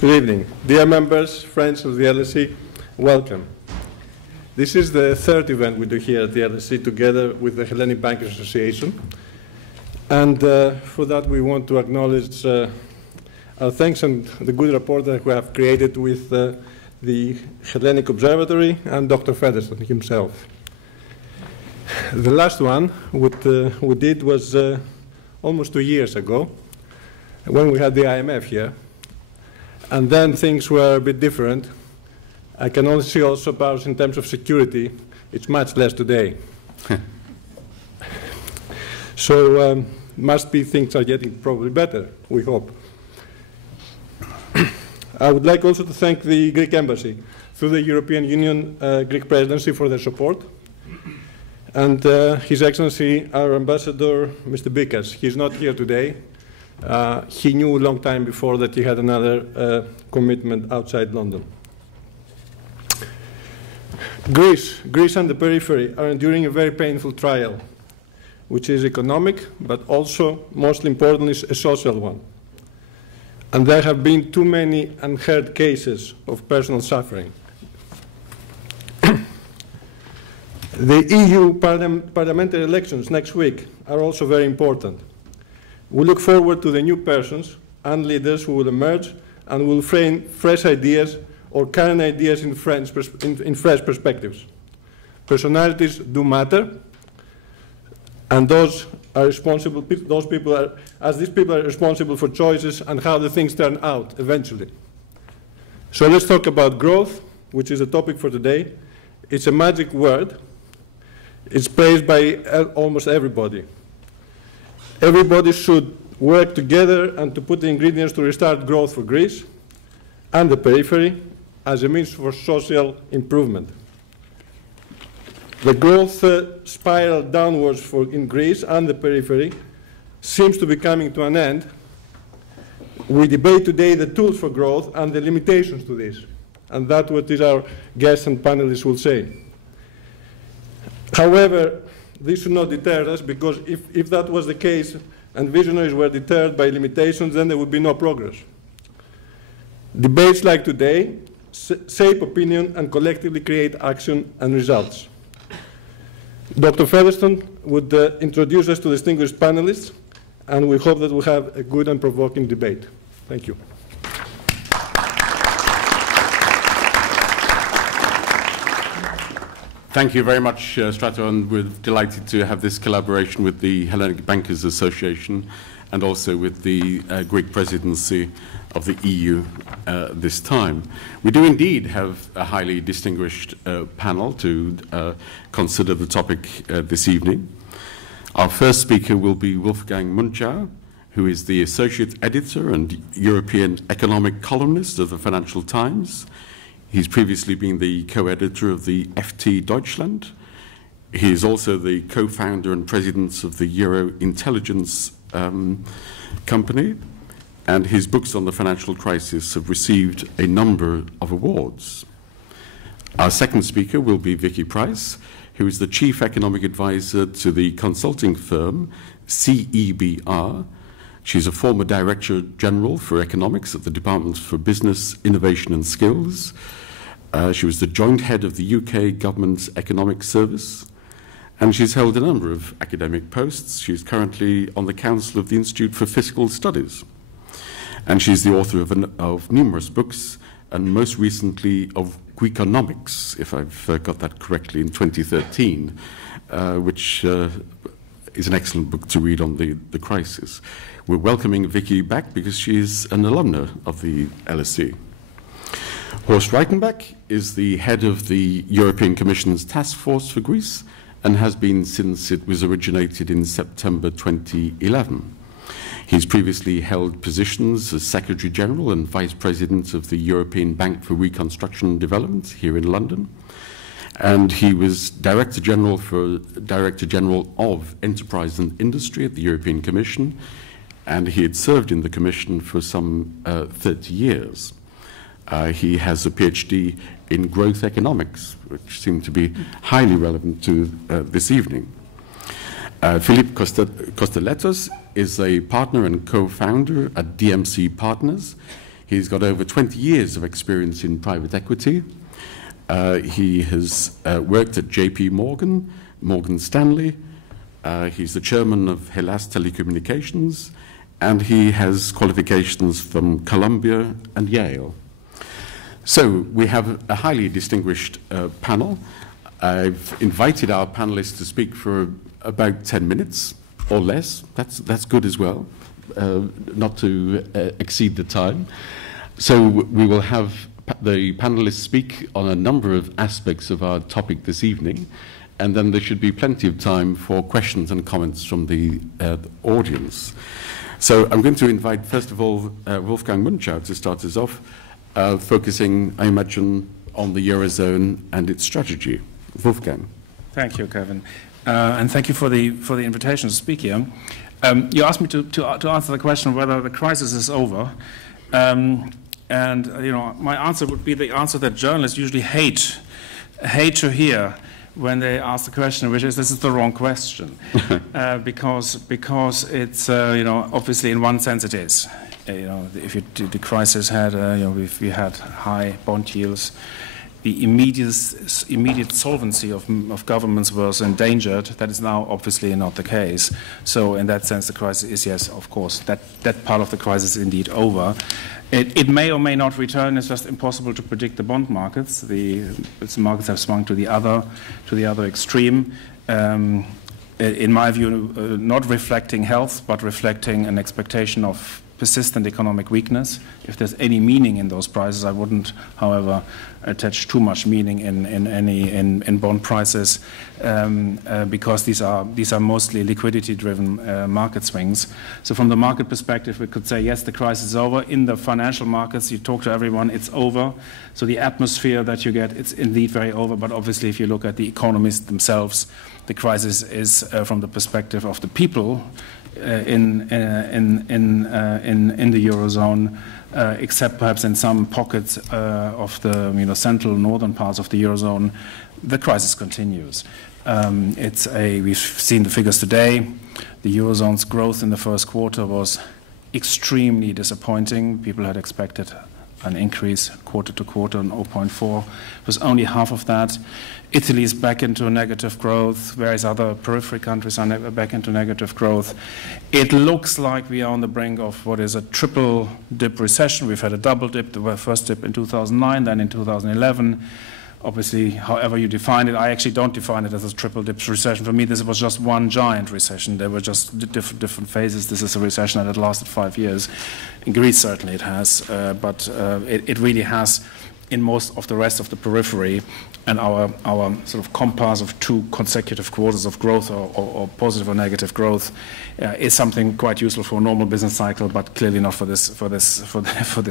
Good evening. Dear members, friends of the LSE, welcome. This is the third event we do here at the LSE together with the Hellenic Bankers Association. And for that we want to acknowledge our thanks and the good rapport that we have created with the Hellenic Observatory and Dr. Featherstone himself. The last one we did was almost 2 years ago when we had the IMF here. And then things were a bit different. I can only see also about in terms of security, it's much less today. So must be things are getting probably better, we hope. I would like also to thank the Greek Embassy through the European Union Greek Presidency for their support. And His Excellency, our Ambassador, Mr. Bikas, he's not here today. He knew a long time before that he had another commitment outside London. Greece and the periphery are enduring a very painful trial, which is economic, but also, most importantly, a social one. And there have been too many unheard cases of personal suffering. The EU parliamentary elections next week are also very important. We look forward to the new persons and leaders who will emerge and will frame fresh ideas or current ideas in fresh perspectives. Personalities do matter, and those people are responsible for choices and how the things turn out eventually. So let's talk about growth, which is the topic for today. It's a magic word. It's praised by almost everybody. Everybody should work together and to put the ingredients to restart growth for Greece and the periphery as a means for social improvement. The growth spiral downwards in Greece and the periphery seems to be coming to an end. We debate today the tools for growth and the limitations to this, and that's what our guests and panelists will say. However, this should not deter us, because if that was the case and visionaries were deterred by limitations, then there would be no progress. Debates like today shape opinion and collectively create action and results. Dr. Featherstone would introduce us to distinguished panelists, and we hope that we'll have a good and provoking debate. Thank you. Thank you very much, Strato, and we're delighted to have this collaboration with the Hellenic Bankers Association and also with the Greek Presidency of the EU this time. We do indeed have a highly distinguished panel to consider the topic this evening. Our first speaker will be Wolfgang Munchau, who is the Associate Editor and European Economic Columnist of the Financial Times. He's previously been the co-editor of the FT Deutschland. He is also the co-founder and president of the Euro Intelligence Company, and his books on the financial crisis have received a number of awards. Our second speaker will be Vicky Pryce, who is the Chief Economic Advisor to the consulting firm CEBR. She's a former Director General for Economics at the Department for Business, Innovation and Skills. She was the joint head of the UK Government's Economic Service, and she's held a number of academic posts. She's currently on the Council of the Institute for Fiscal Studies, and she's the author of numerous books, and most recently of Greekonomics, if I've got that correctly, in 2013, which is an excellent book to read on the crisis. We're welcoming Vicky back because she's an alumna of the LSE. Horst Reichenbach is the head of the European Commission's Task Force for Greece and has been since it was originated in September 2011. He's previously held positions as Secretary General and Vice President of the European Bank for Reconstruction and Development here in London. And he was Director General of Enterprise and Industry at the European Commission, and he had served in the Commission for some 30 years. He has a PhD in growth economics, which seemed to be highly relevant to this evening. Philippe Costeletos is a partner and co-founder at DMC Partners. He's got over 20 years of experience in private equity. He has worked at JP Morgan, Morgan Stanley. He's the chairman of Hellas Telecommunications, and he has qualifications from Columbia and Yale. So we have a highly distinguished panel. I've invited our panelists to speak for about 10 minutes or less. That's good as well, not to exceed the time. So we will have the panelists speak on a number of aspects of our topic this evening, and then there should be plenty of time for questions and comments from the audience. So I'm going to invite, first of all, Wolfgang Munchau to start us off, focusing, I imagine, on the Eurozone and its strategy. Wolfgang. Thank you, Kevin. And thank you for the invitation to speak here. You asked me to answer the question whether the crisis is over. And my answer would be the answer that journalists usually hate to hear when they ask the question, which is this is the wrong question, because it's obviously in one sense it is. If the crisis had if we had high bond yields, the immediate solvency of governments was endangered. That is now obviously not the case. So in that sense, the crisis is, yes, of course, that part of the crisis is indeed over. It may or may not return. It's just impossible to predict the bond markets. The markets have swung to the other extreme. In my view, not reflecting health, but reflecting an expectation of persistent economic weakness. If there's any meaning in those prices, I wouldn't, however, attach too much meaning in bond prices because these are mostly liquidity-driven market swings. So from the market perspective, we could say yes, the crisis is over. In the financial markets, you talk to everyone, it's over. So the atmosphere that you get, it's indeed very over. But obviously, if you look at the economies themselves, the crisis is from the perspective of the people in the Eurozone, except perhaps in some pockets of the central northern parts of the Eurozone, the crisis continues. We've seen the figures today. The Eurozone's growth in the first quarter was extremely disappointing. People had expected an increase quarter to quarter on 0.4. It was only half of that. Italy is back into negative growth, whereas other periphery countries are back into negative growth. It looks like we are on the brink of what is a triple dip recession. We've had a double dip, the first dip in 2009, then in 2011. Obviously, however you define it, I actually don't define it as a triple dip recession. For me, this was just one giant recession. There were just different phases. This is a recession that had lasted 5 years. In Greece, certainly it has, but it really has in most of the rest of the periphery. And our sort of compass of 2 consecutive quarters of growth or positive or negative growth is something quite useful for a normal business cycle, but clearly not for this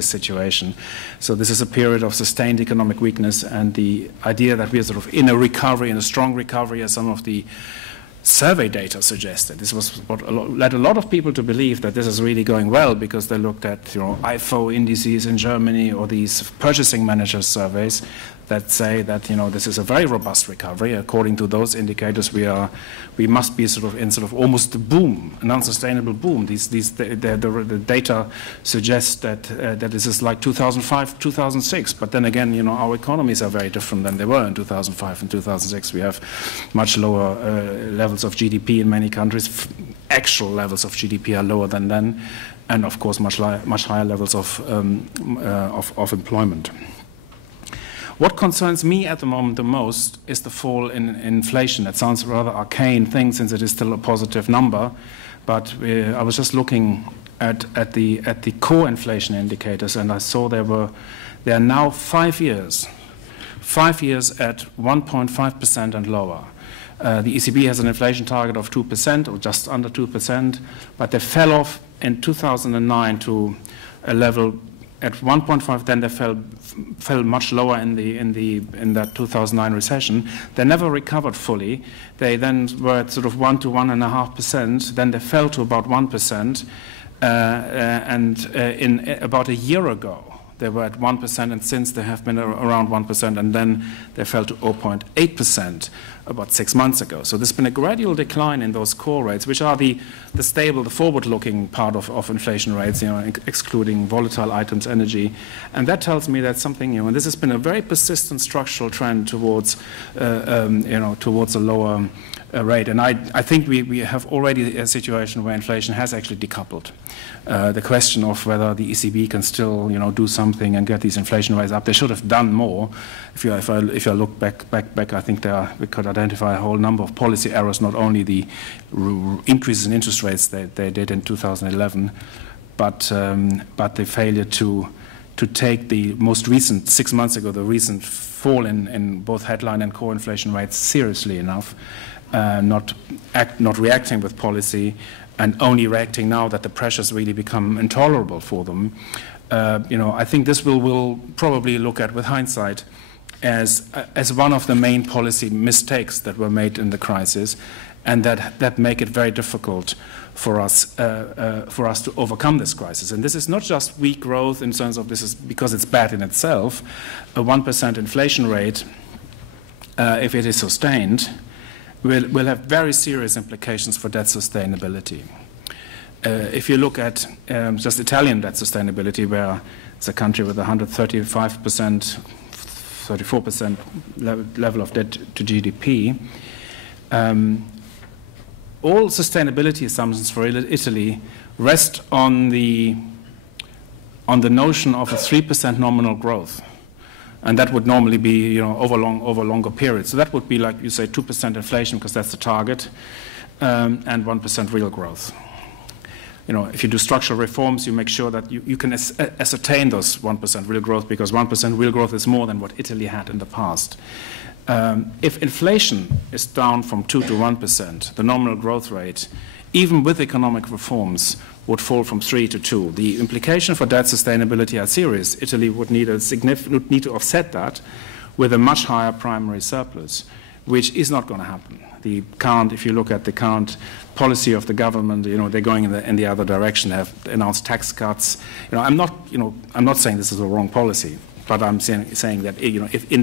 situation. So this is a period of sustained economic weakness, and the idea that we are sort of in a recovery, in a strong recovery, as some of the survey data suggested. This was what led a lot of people to believe that this is really going well, because they looked at IFO indices in Germany or these purchasing managers surveys that say that this is a very robust recovery. According to those indicators, we must be in almost a boom, an unsustainable boom. The data suggests that this is like 2005, 2006. But then again, our economies are very different than they were in 2005 and 2006. We have much lower levels of GDP in many countries. Actual levels of GDP are lower than then, and of course much higher levels of employment. What concerns me at the moment the most is the fall in inflation. It sounds a rather arcane thing since it is still a positive number, but I was just looking at the core inflation indicators, and I saw they are now 5 years at 1.5% and lower. The ECB has an inflation target of 2% or just under 2%, but they fell off in 2009 to a level at 1.5. Then they fell much lower in that 2009 recession. They never recovered fully. They then were at sort of 1 to 1.5%. Then they fell to about 1%, and in about a year ago, They were at 1%, and since they have been around 1%, and then they fell to 0.8% about 6 months ago. So there's been a gradual decline in those core rates, which are the stable, the forward-looking part of inflation rates, excluding volatile items, energy. And that tells me that something, and this has been a very persistent structural trend towards, towards a lower rate. And I think we have already a situation where inflation has actually decoupled. The question of whether the ECB can still, do something and get these inflation rates up, they should have done more. If I look back, I think we could identify a whole number of policy errors, not only the increases in interest rates they did in 2011, but the failure to take the most recent, 6 months ago, the recent fall in both headline and core inflation rates seriously enough, not reacting with policy, and only reacting now that the pressures really become intolerable for them. I think this we'll probably look at with hindsight as one of the main policy mistakes that were made in the crisis, and that make it very difficult for us to overcome this crisis. And this is not just weak growth in terms of this is because it's bad in itself. A 1% inflation rate, if it is sustained, will have very serious implications for debt sustainability. If you look at just Italian debt sustainability, where it's a country with 135%, 34% level of debt to GDP, all sustainability assumptions for Italy rest on the notion of a 3% nominal growth. And that would normally be, over longer periods. So that would be like you say 2% inflation, because that's the target, and 1% real growth. If you do structural reforms, you make sure that you can ascertain those 1% real growth, because 1% real growth is more than what Italy had in the past. If inflation is down from 2 to 1%, the nominal growth rate, even with economic reforms, would fall from 3 to 2. The implication for debt sustainability are serious. Italy would need to offset that with a much higher primary surplus, which is not going to happen. If you look at the current policy of the government, they're going in the other direction. They have announced tax cuts. I'm not saying this is a wrong policy, but I'm saying that if in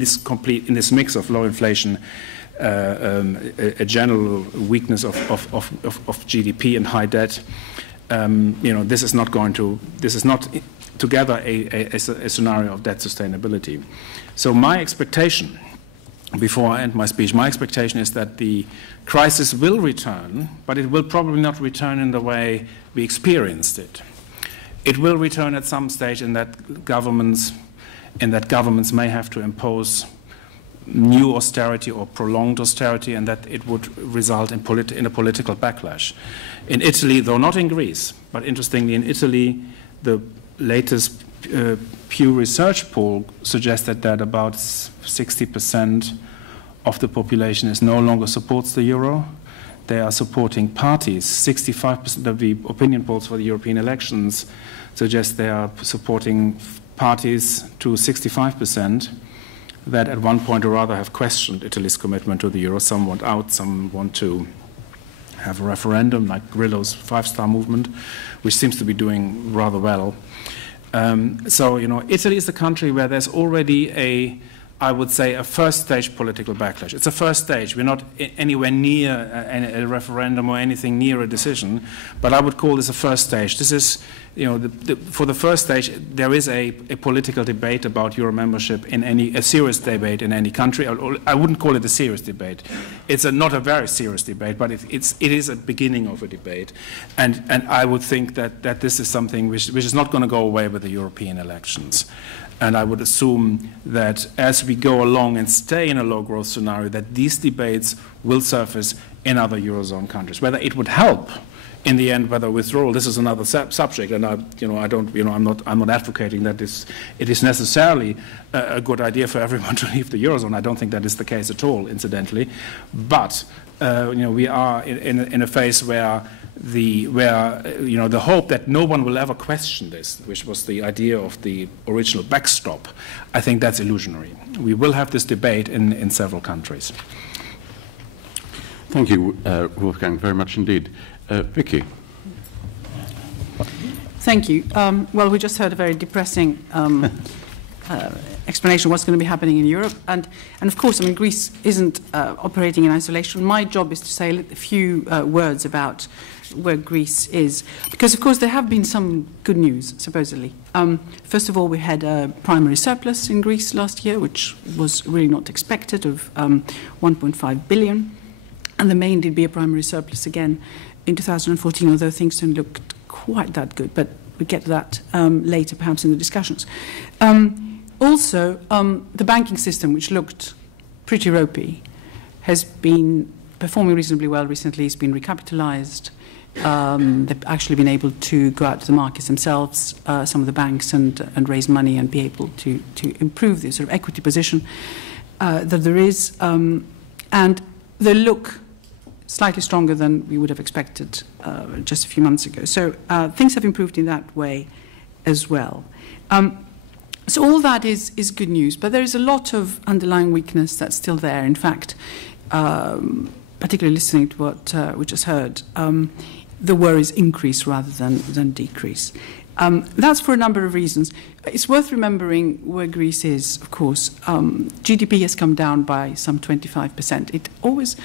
this mix of low inflation, a general weakness of GDP and high debt, this is not together a scenario of debt sustainability. So my expectation, before I end my speech, my expectation is that the crisis will return, but it will probably not return in the way we experienced it. It will return at some stage in that governments may have to impose new austerity or prolonged austerity, and that it would result in a political backlash. In Italy, though not in Greece, but interestingly in Italy, the latest Pew Research poll suggested that about 60% of the population no longer supports the euro. They are supporting parties. 65% of the opinion polls for the European elections suggest they are supporting parties to 65%. That at one point or other have questioned Italy's commitment to the euro. Some want out, some want to have a referendum, like Grillo's 5-Star movement, which seems to be doing rather well. So, Italy is the country where there's already I would say, a first-stage political backlash. It's a first stage. We're not anywhere near a referendum or anything near a decision, but I would call this a first stage. This is, for the first stage, there is a political debate about Euro membership a serious debate in any country. I wouldn't call it a serious debate. It's not a very serious debate, but it is a beginning of a debate. And I would think that this is something which is not going to go away with the European elections. And I would assume that as we go along and stay in a low-growth scenario, that these debates will surface in other Eurozone countries. Whether it would help in the end, whether withdrawal, this is another subject, and I'm not advocating that it is necessarily a good idea for everyone to leave the Eurozone. I don't think that is the case at all, incidentally. But we are in a phase where the hope that no one will ever question this, which was the idea of the original backstop, I think that's illusionary. We will have this debate in several countries. Thank you, Wolfgang, very much indeed. Vicky. Thank you. Well, we just heard a very depressing explanation of what's going to be happening in Europe. And of course, I mean, Greece isn't operating in isolation. My job is to say a few words about where Greece is. Because, of course, there have been some good news, supposedly. First of all, we had a primary surplus in Greece last year, which was really not expected, of 1.5 billion. And there may indeed be a primary surplus again in 2014, although things don't look quite that good. But we get to that later, perhaps, in the discussions. Also, the banking system, which looked pretty ropey, has been performing reasonably well recently. It's been recapitalized. They've actually been able to go out to the markets themselves, some of the banks, and raise money and be able to improve the sort of equity position that there is. And they look slightly stronger than we would have expected just a few months ago. So things have improved in that way as well. So all that is good news, but there is a lot of underlying weakness that's still there. In fact, particularly listening to what we just heard, the worries increase rather than decrease. That's for a number of reasons. It's worth remembering where Greece is, of course. GDP has come down by some 25%. It always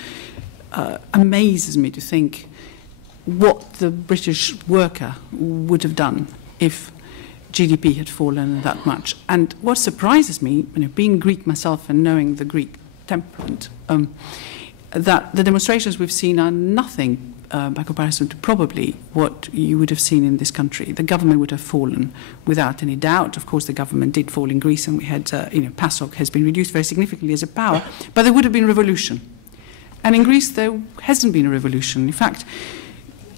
amazes me to think what the British worker would have done if GDP had fallen that much. And what surprises me, being Greek myself and knowing the Greek temperament, that the demonstrations we've seen are nothing by comparison to probably what you would have seen in this country. The government would have fallen without any doubt. Of course, the government did fall in Greece, and we had, PASOK has been reduced very significantly as a power, but there would have been revolution. And in Greece, there hasn't been a revolution. In fact,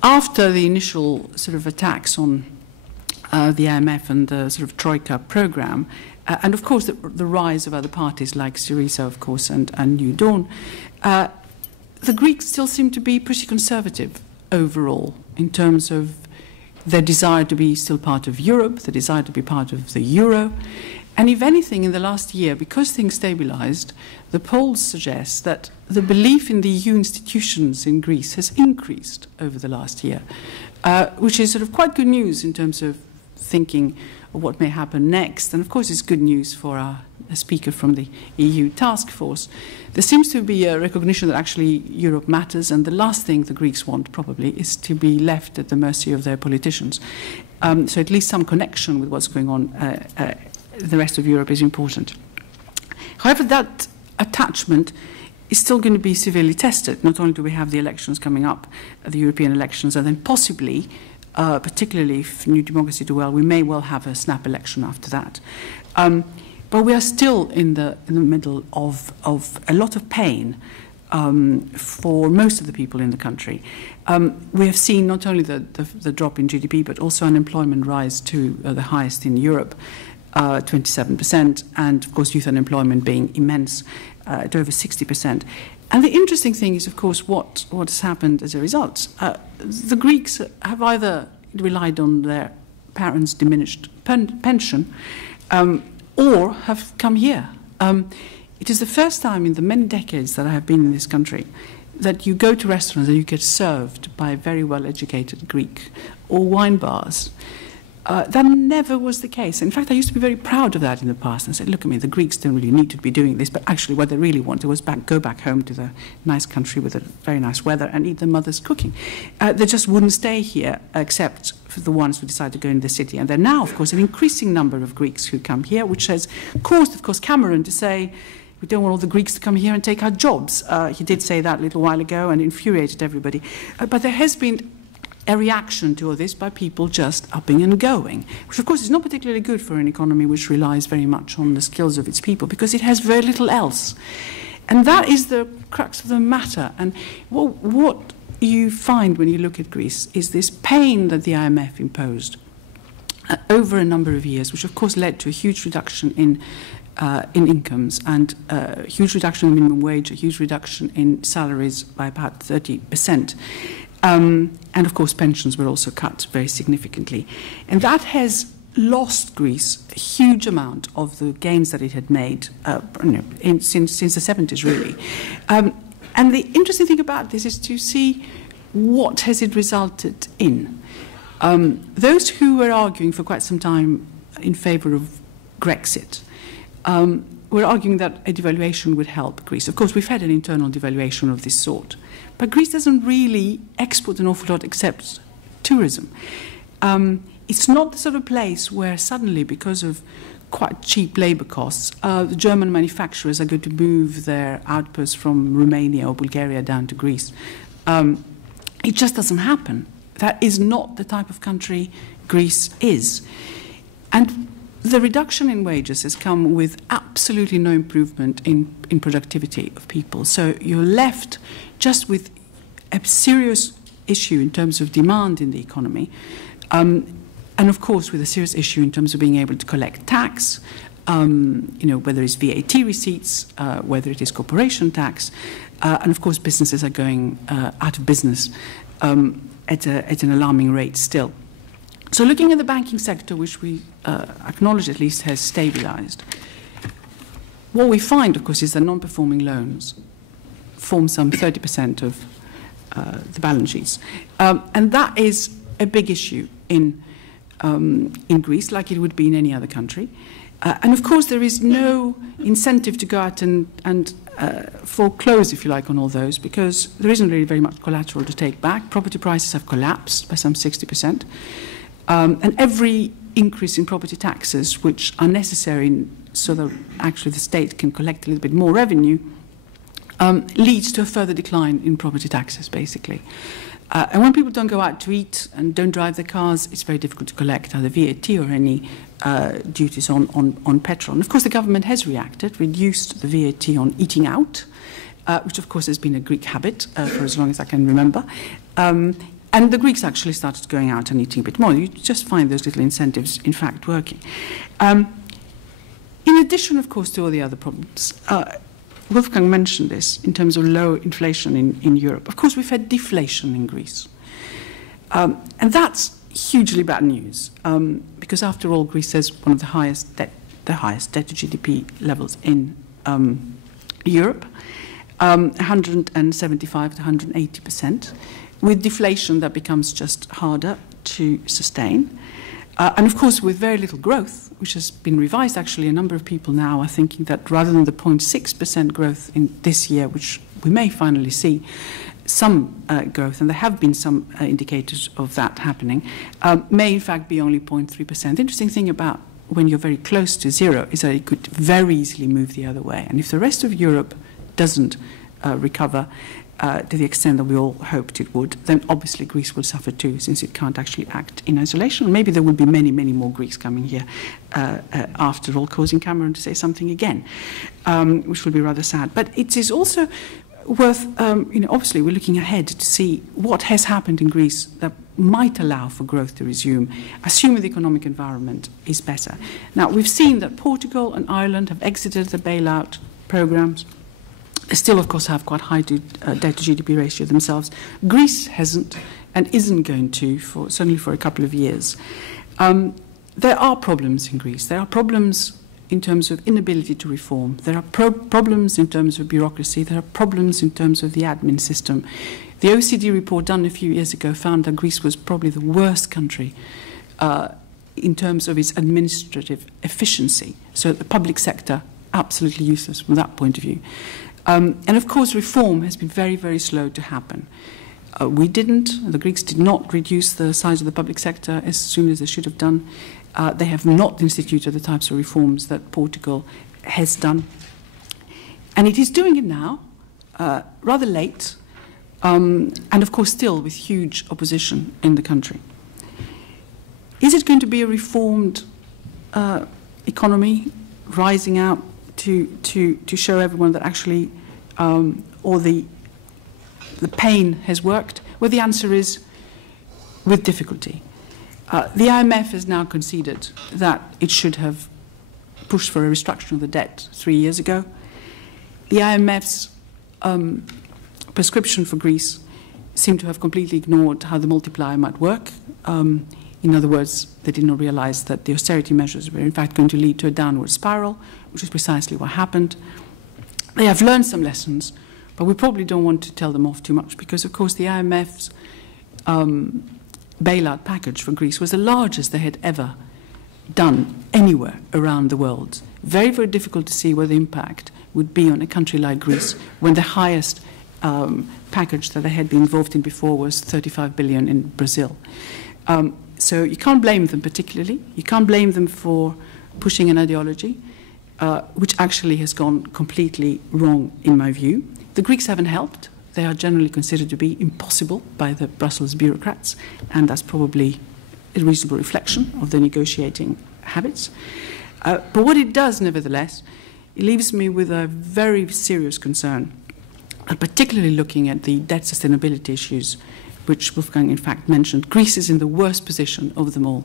after the initial sort of attacks on the IMF and the sort of Troika program, and of course the rise of other parties like Syriza, of course, and New Dawn, the Greeks still seem to be pretty conservative overall in terms of their desire to be still part of Europe, the desire to be part of the euro. And if anything, in the last year, because things stabilized, the polls suggest that the belief in the EU institutions in Greece has increased over the last year, which is sort of quite good news in terms of thinking of what may happen next. And of course, it's good news for a speaker from the EU task force. There seems to be a recognition that actually Europe matters, and the last thing the Greeks want probably is to be left at the mercy of their politicians. So at least some connection with what's going on the rest of Europe is important. However, that attachment is still going to be severely tested. Not only do we have the elections coming up, the European elections, and then possibly, particularly if New Democracy do well, we may well have a snap election after that. But we are still in the middle of a lot of pain for most of the people in the country. We have seen not only the drop in GDP, but also unemployment rise to the highest in Europe, 27%, and of course youth unemployment being immense at over 60%. And the interesting thing is, of course, what has happened as a result. The Greeks have either relied on their parents' diminished pension or have come here. It is the first time in the many decades that I have been in this country that you go to restaurants and you get served by a very well-educated Greek, or wine bars. That never was the case. In fact, I used to be very proud of that in the past and said, look, I mean, the Greeks don't really need to be doing this, but actually what they really wanted was go back home to the nice country with the very nice weather and eat their mother's cooking. They just wouldn't stay here, except for the ones who decided to go into the city. And there are now, of course, an increasing number of Greeks who come here, which has caused, of course, Cameron to say, we don't want all the Greeks to come here and take our jobs. He did say that a little while ago and infuriated everybody. But there has been a reaction to all this by people just upping and going, which of course is not particularly good for an economy which relies very much on the skills of its people, because it has very little else. And that is the crux of the matter. And what you find when you look at Greece is this pain that the IMF imposed over a number of years, which of course led to a huge reduction in incomes and a huge reduction in minimum wage, a huge reduction in salaries by about 30%. And of course, pensions were also cut very significantly. And that has lost Greece a huge amount of the gains that it had made since the 70s, really. And the interesting thing about this is to see what has it resulted in. Those who were arguing for quite some time in favour of Grexit were arguing that a devaluation would help Greece. Of course, we've had an internal devaluation of this sort, but Greece doesn't really export an awful lot except tourism. It's not the sort of place where suddenly, because of quite cheap labour costs, the German manufacturers are going to move their outputs from Romania or Bulgaria down to Greece. It just doesn't happen. That is not the type of country Greece is. And the reduction in wages has come with absolutely no improvement in productivity of people. So you're left just with a serious issue in terms of demand in the economy, and of course with a serious issue in terms of being able to collect tax, whether it's VAT receipts, whether it is corporation tax, and of course businesses are going out of business at an alarming rate still. So looking at the banking sector, which we acknowledge at least has stabilized, what we find, of course, is that non-performing loans form some 30% of the balance sheets. And that is a big issue in Greece, like it would be in any other country. And of course, there is no incentive to go out and foreclose, if you like, on all those, because there isn't really very much collateral to take back. Property prices have collapsed by some 60%. And every increase in property taxes, which are necessary so that actually the state can collect a little bit more revenue, leads to a further decline in property taxes, basically. And when people don't go out to eat and don't drive their cars, it's very difficult to collect either VAT or any duties on petrol. And of course, the government has reacted, reduced the VAT on eating out, which of course has been a Greek habit for as long as I can remember. And the Greeks actually started going out and eating a bit more. You just find those little incentives, in fact, working. In addition, of course, to all the other problems, Wolfgang mentioned this in terms of low inflation in Europe. Of course, we've had deflation in Greece. And that's hugely bad news, because after all, Greece has one of the highest debt to GDP levels in Europe, 175 to 180%. With deflation, that becomes just harder to sustain. And of course, with very little growth, which has been revised, actually, a number of people now are thinking that rather than the 0.6% growth in this year, which we may finally see some growth, and there have been some indicators of that happening, may in fact be only 0.3%. The interesting thing about when you're very close to zero is that it could very easily move the other way. And if the rest of Europe doesn't recover to the extent that we all hoped it would, then obviously Greece will suffer too, since it can't actually act in isolation. Maybe there will be many, many more Greeks coming here after all, causing Cameron to say something again, which will be rather sad. But it is also worth, obviously we're looking ahead to see what has happened in Greece that might allow for growth to resume, assuming the economic environment is better. Now, we've seen that Portugal and Ireland have exited the bailout programs. They still, of course, have quite high debt to GDP ratio themselves. Greece hasn't and isn't going to, certainly for a couple of years. There are problems in Greece. There are problems in terms of inability to reform. There are problems in terms of bureaucracy. There are problems in terms of the admin system. The OECD report done a few years ago found that Greece was probably the worst country in terms of its administrative efficiency. So the public sector, absolutely useless from that point of view. And of course, reform has been very, very slow to happen. The Greeks did not reduce the size of the public sector as soon as they should have done. They have not instituted the types of reforms that Portugal has done. And it is doing it now, rather late, and of course still with huge opposition in the country. Is it going to be a reformed economy rising out to show everyone that actually all the pain has worked? Well, the answer is with difficulty. The IMF has now conceded that it should have pushed for a restructuring of the debt 3 years ago. The IMF's prescription for Greece seemed to have completely ignored how the multiplier might work. In other words, they did not realize that the austerity measures were in fact going to lead to a downward spiral, which is precisely what happened. They have learned some lessons, but we probably don't want to tell them off too much because, of course, the IMF's bailout package for Greece was the largest they had ever done anywhere around the world. Very, very difficult to see what the impact would be on a country like Greece when the highest package that they had been involved in before was 35 billion in Brazil. So you can't blame them particularly. You can't blame them for pushing an ideology, which actually has gone completely wrong in my view. The Greeks haven't helped. They are generally considered to be impossible by the Brussels bureaucrats, and that's probably a reasonable reflection of their negotiating habits. But what it does, nevertheless, it leaves me with a very serious concern, and particularly looking at the debt sustainability issues, which Wolfgang, in fact, mentioned. Greece is in the worst position of them all.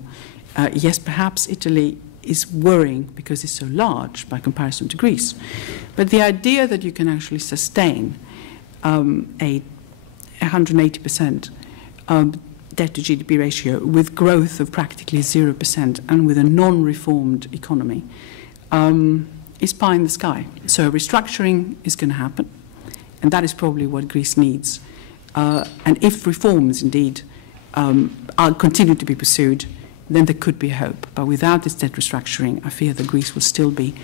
Yes, perhaps Italy is worrying because it's so large by comparison to Greece. But the idea that you can actually sustain a 180% debt to GDP ratio with growth of practically 0% and with a non-reformed economy is pie in the sky. So restructuring is going to happen, and that is probably what Greece needs. And if reforms indeed are continued to be pursued, then there could be hope. But without this debt restructuring, I fear that Greece will still be,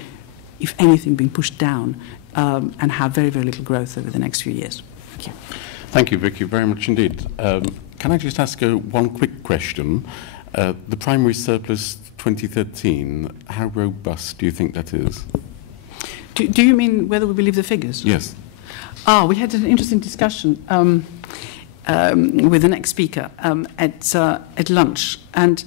if anything, being pushed down and have very, very little growth over the next few years. Thank you. Thank you, Vicky, very much indeed. Can I just ask one quick question? The primary surplus 2013, how robust do you think that is? Do you mean whether we believe the figures? Yes. We had an interesting discussion with the next speaker at lunch, and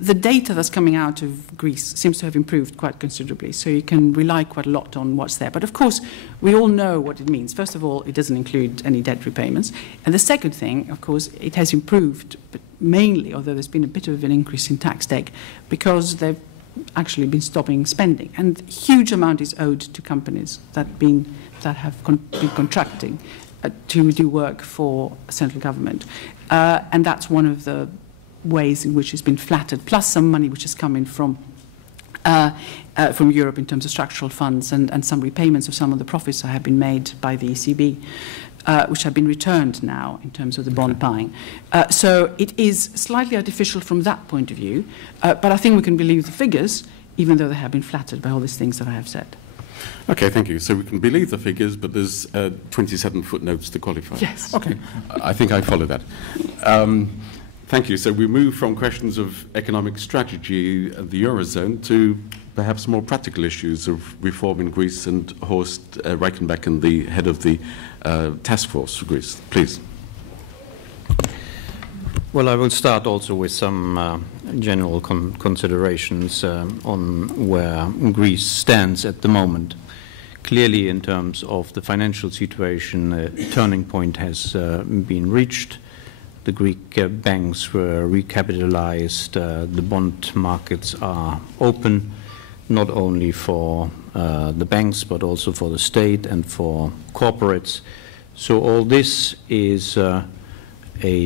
the data that's coming out of Greece seems to have improved quite considerably, so you can rely quite a lot on what's there. But of course, we all know what it means. First of all, it doesn't include any debt repayments. And the second thing, of course, it has improved, but mainly, although there's been a bit of an increase in tax take, because they've actually been stopping spending. And a huge amount is owed to companies that have been contracting to do work for central government. And that's one of the ways in which it's been flattered, plus some money which is coming from Europe in terms of structural funds and some repayments of some of the profits that have been made by the ECB, which have been returned now in terms of the bond buying. So it is slightly artificial from that point of view, but I think we can believe the figures, even though they have been flattered by all these things that I have said. Okay, thank you. So we can believe the figures, but there's 27 footnotes to qualify. Yes. Okay, I think I follow that. Thank you. So we move from questions of economic strategy of the Eurozone to perhaps more practical issues of reform in Greece, and Horst Reichenbach, and the head of the task force for Greece. Please. Well, I will start also with some general considerations on where Greece stands at the moment. Clearly, in terms of the financial situation, a turning point has been reached. The Greek banks were recapitalized. The bond markets are open, not only for the banks, but also for the state and for corporates. So all this is a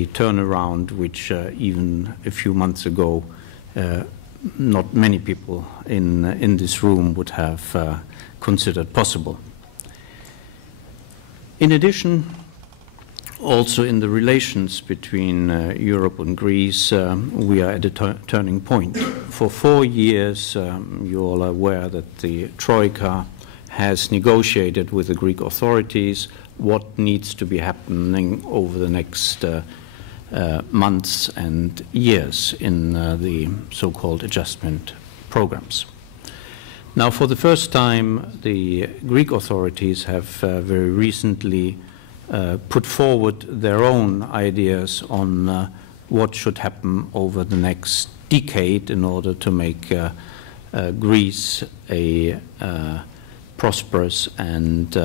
turnaround which even a few months ago not many people in this room would have considered possible. In addition, also in the relations between Europe and Greece, we are at a turning point. For 4 years, you all are aware that the Troika has negotiated with the Greek authorities what needs to be happening over the next months and years in the so-called adjustment programs. Now, for the first time, the Greek authorities have very recently put forward their own ideas on what should happen over the next decade in order to make Greece a prosperous and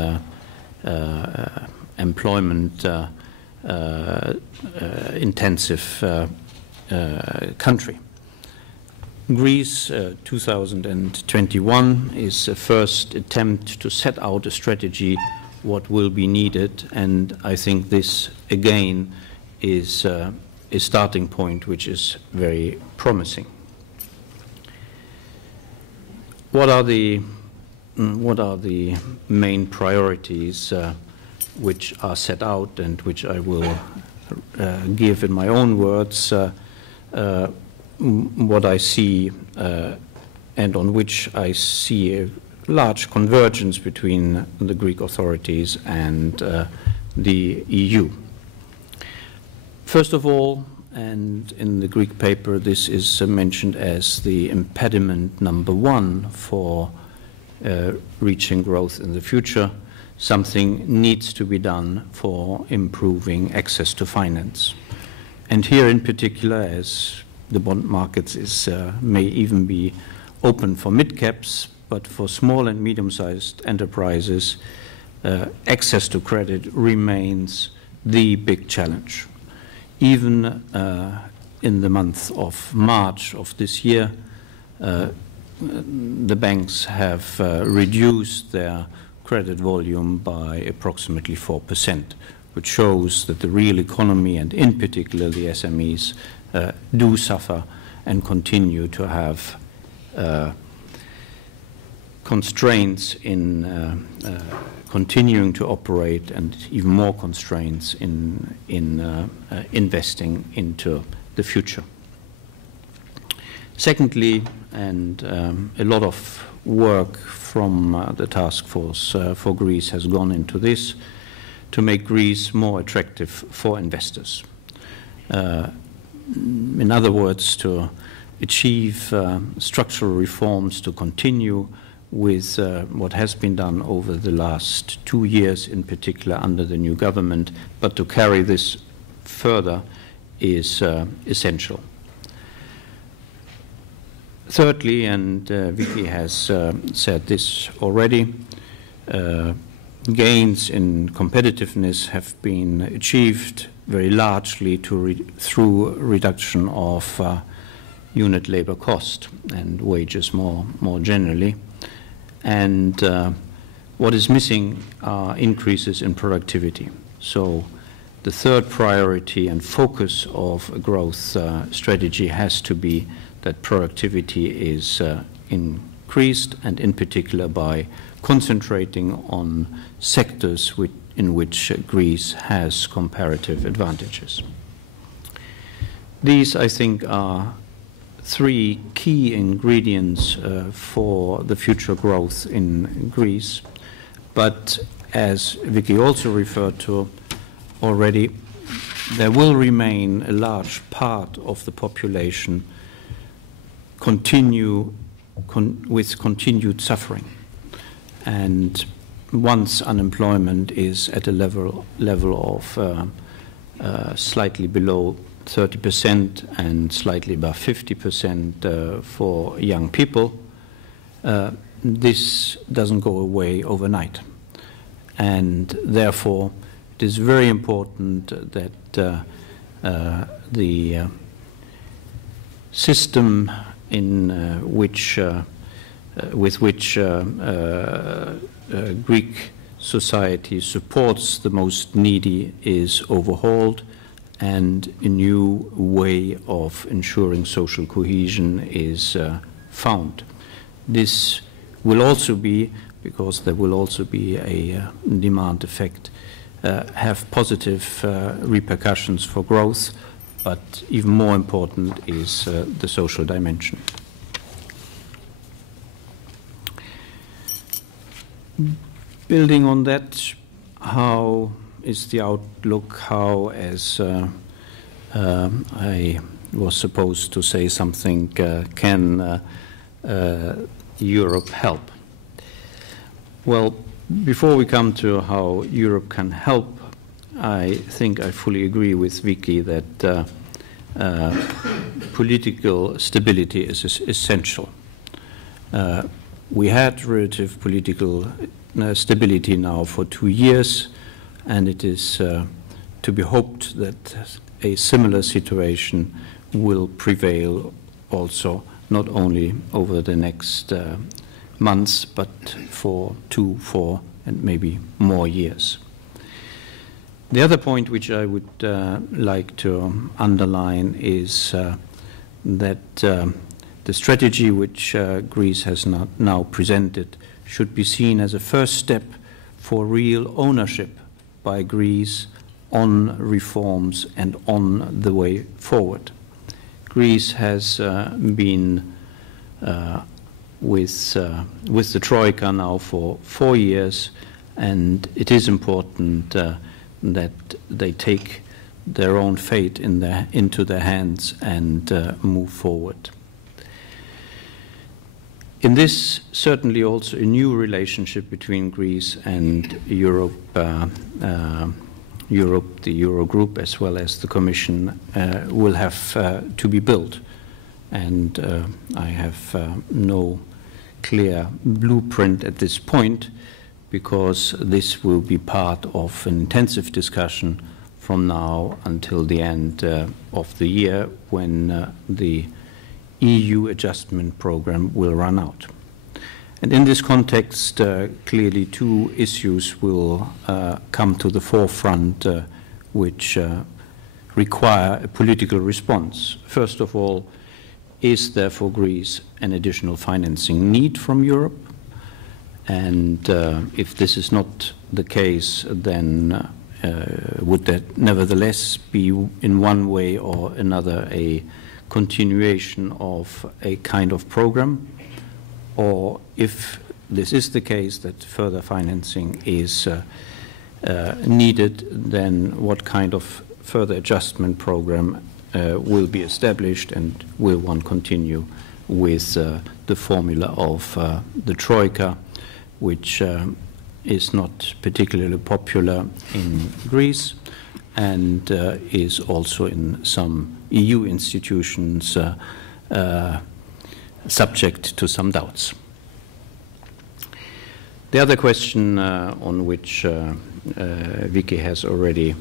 employment intensive country. Greece 2021 is a first attempt to set out a strategy what will be needed, and I think this again is a starting point which is very promising. What are the main priorities which are set out and which I will give in my own words what I see and on which I see a large convergence between the Greek authorities and the EU. First of all, and in the Greek paper this is mentioned as the impediment number one for reaching growth in the future, something needs to be done for improving access to finance. And here in particular, as the bond markets may even be open for mid-caps, but for small and medium-sized enterprises, access to credit remains the big challenge. Even in the month of March of this year, the banks have reduced their credit volume by approximately 4%, which shows that the real economy, and in particular the SMEs, do suffer and continue to have constraints in continuing to operate, and even more constraints in investing into the future. Secondly, and a lot of work from the task force for Greece has gone into this, to make Greece more attractive for investors. In other words, to achieve structural reforms, to continue with what has been done over the last 2 years, in particular under the new government, but to carry this further is essential. Thirdly, and Vicky has said this already, gains in competitiveness have been achieved very largely through reduction of unit labor cost and wages more generally. And what is missing are increases in productivity. So the third priority and focus of a growth strategy has to be that productivity is increased, and in particular by concentrating on sectors in which Greece has comparative advantages. These, I think, are three key ingredients for the future growth in Greece. But as Vicky also referred to already, there will remain a large part of the population with continued suffering. And once unemployment is at a level of slightly below 30% and slightly above 50% for young people, this doesn't go away overnight. And therefore, it is very important that the system with which Greek society supports the most needy is overhauled, and a new way of ensuring social cohesion is found. This will also be, because there will also be a demand effect, have positive repercussions for growth, but even more important is the social dimension. Building on that, how is the outlook? How, as I was supposed to say something, can Europe help? Well, before we come to how Europe can help, I think I fully agree with Vicky that political stability is essential. We had relative political stability now for 2 years, and it is to be hoped that a similar situation will prevail also, not only over the next months, but for 2, 4, and maybe more years. The other point which I would like to underline is that the strategy which Greece has now presented should be seen as a first step for real ownership by Greece on reforms and on the way forward. Greece has been with the Troika now for 4 years, and it is important that they take their own fate into their hands and move forward. In this, certainly also a new relationship between Greece and Europe, the Eurogroup, as well as the Commission, will have to be built. And I have no clear blueprint at this point, because this will be part of an intensive discussion from now until the end of the year, when the EU adjustment program will run out. And in this context, clearly two issues will come to the forefront which require a political response. First of all, is there for Greece an additional financing need from Europe? And if this is not the case, then would that nevertheless be in one way or another a continuation of a kind of program? Or if this is the case, that further financing is needed, then what kind of further adjustment program will be established, and will one continue with the formula of the Troika, which is not particularly popular in Greece and is also in some EU institutions subject to some doubts. The other question on which Vicky has already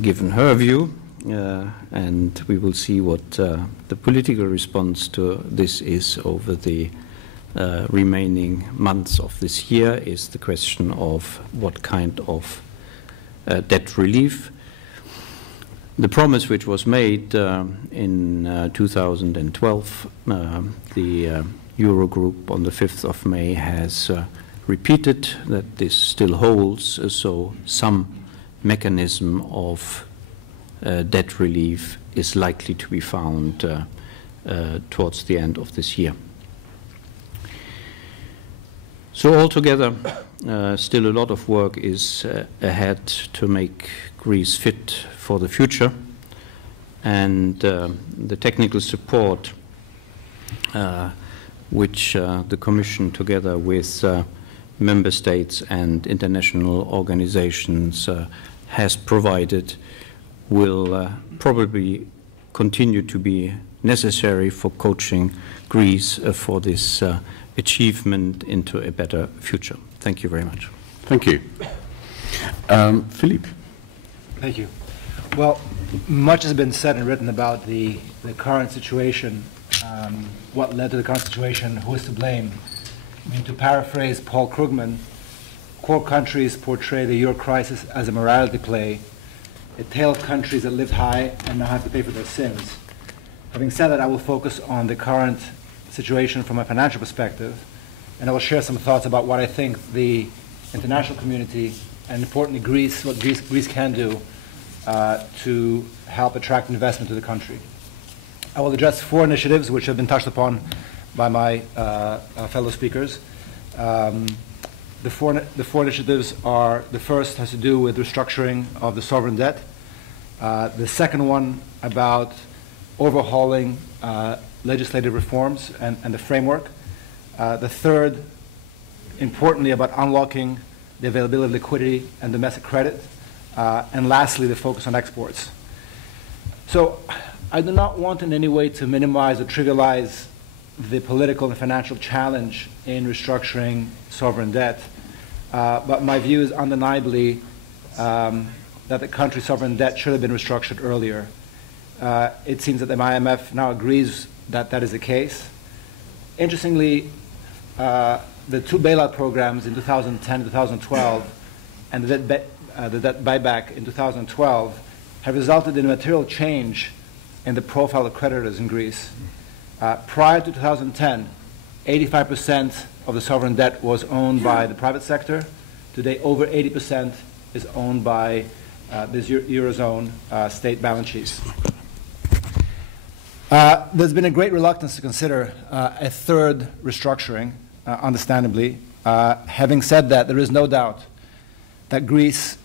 given her view, and we will see what the political response to this is over the remaining months of this year, is the question of what kind of debt relief. The promise which was made in 2012, the Eurogroup on the 5th of May has repeated that this still holds, so some mechanism of debt relief is likely to be found towards the end of this year. So altogether, still a lot of work is ahead to make Greece fit for the future, and the technical support which the Commission, together with member states and international organizations, has provided, will probably continue to be necessary for coaching Greece for this achievement into a better future. Thank you very much. Thank you. Philippe. Thank you. Well, much has been said and written about the current situation, what led to the current situation, who is to blame. I mean, to paraphrase Paul Krugman, core countries portray the euro crisis as a morality play, a tale of countries that lived high and now have to pay for their sins. Having said that, I will focus on the current situation from a financial perspective, and I will share some thoughts about what I think the international community, and importantly Greece, what Greece can do to help attract investment to the country. I will address 4 initiatives which have been touched upon by my fellow speakers. The four initiatives are: the first has to do with restructuring of the sovereign debt, the second one about overhauling legislative reforms and the framework, the third, importantly, about unlocking the availability of liquidity and domestic credit, and lastly, the focus on exports. So I do not want in any way to minimize or trivialize the political and financial challenge in restructuring sovereign debt, but my view is undeniably that the country's sovereign debt should have been restructured earlier. It seems that the IMF now agrees that that is the case. Interestingly, the 2 bailout programs in 2010 and 2012 and the debt buyback in 2012 have resulted in a material change in the profile of creditors in Greece. Prior to 2010, 85% of the sovereign debt was owned by the private sector. Today, over 80% is owned by these Eurozone state balance sheets. There's been a great reluctance to consider a third restructuring, understandably. Having said that, there is no doubt that Greece's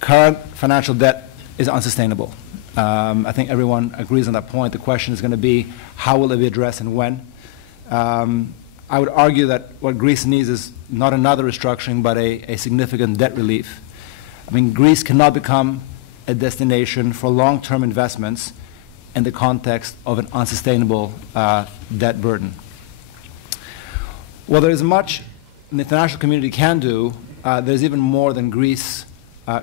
current financial debt is unsustainable. I think everyone agrees on that point. The question is going to be, how will it be addressed and when? I would argue that what Greece needs is not another restructuring, but a significant debt relief. I mean, Greece cannot become a destination for long-term investments in the context of an unsustainable debt burden. While there is much the international community can do, there's even more than Greece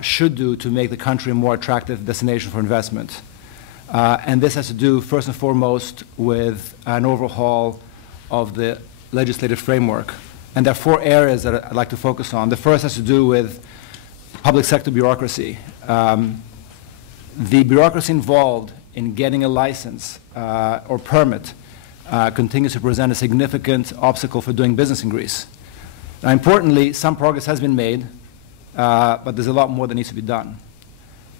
should do to make the country a more attractive destination for investment. And this has to do, first and foremost, with an overhaul of the legislative framework. And there are 4 areas that I'd like to focus on. The first has to do with public sector bureaucracy. The bureaucracy involved in getting a license or permit continues to present a significant obstacle for doing business in Greece. Now, importantly, some progress has been made, but there's a lot more that needs to be done.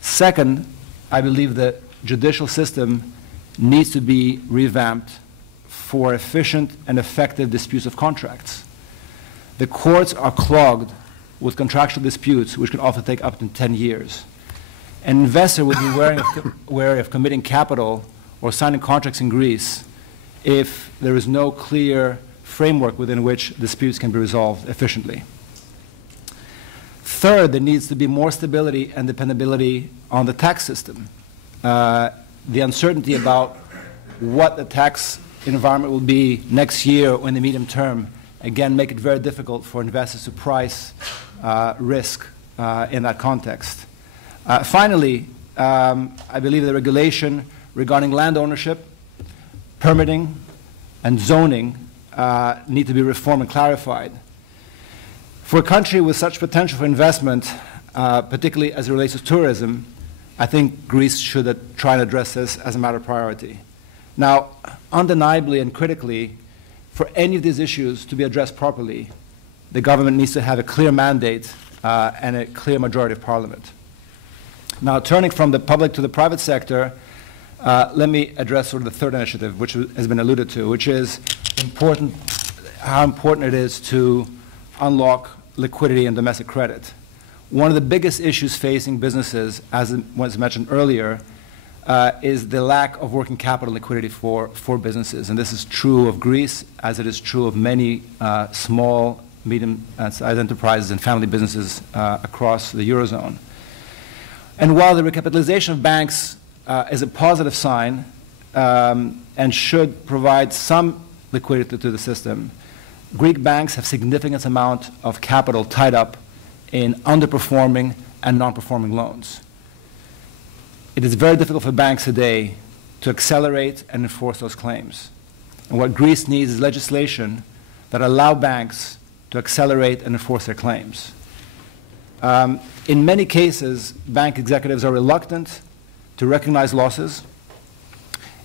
Second, I believe the judicial system needs to be revamped for efficient and effective disputes of contracts. The courts are clogged with contractual disputes, which can often take up to 10 years. An investor would be wary of committing capital or signing contracts in Greece if there is no clear framework within which disputes can be resolved efficiently. Third, there needs to be more stability and dependability on the tax system. The uncertainty about what the tax environment will be next year or in the medium term, again, make it very difficult for investors to price risk in that context. Finally, I believe the regulation regarding land ownership, permitting, and zoning need to be reformed and clarified. For a country with such potential for investment, particularly as it relates to tourism, I think Greece should try and address this as a matter of priority. Now, undeniably and critically, for any of these issues to be addressed properly, the government needs to have a clear mandate and a clear majority of parliament. Now, turning from the public to the private sector, let me address sort of the third initiative, which has been alluded to, which is how important it is to unlock liquidity and domestic credit. One of the biggest issues facing businesses, as was mentioned earlier, is the lack of working capital liquidity for businesses. And this is true of Greece, as it is true of many small, medium-sized enterprises and family businesses across the Eurozone. And while the recapitalization of banks is a positive sign and should provide some liquidity to the system, Greek banks have significant amount of capital tied up in underperforming and non-performing loans. It is very difficult for banks today to accelerate and enforce those claims. And what Greece needs is legislation that allow banks to accelerate and enforce their claims. In many cases, bank executives are reluctant to recognize losses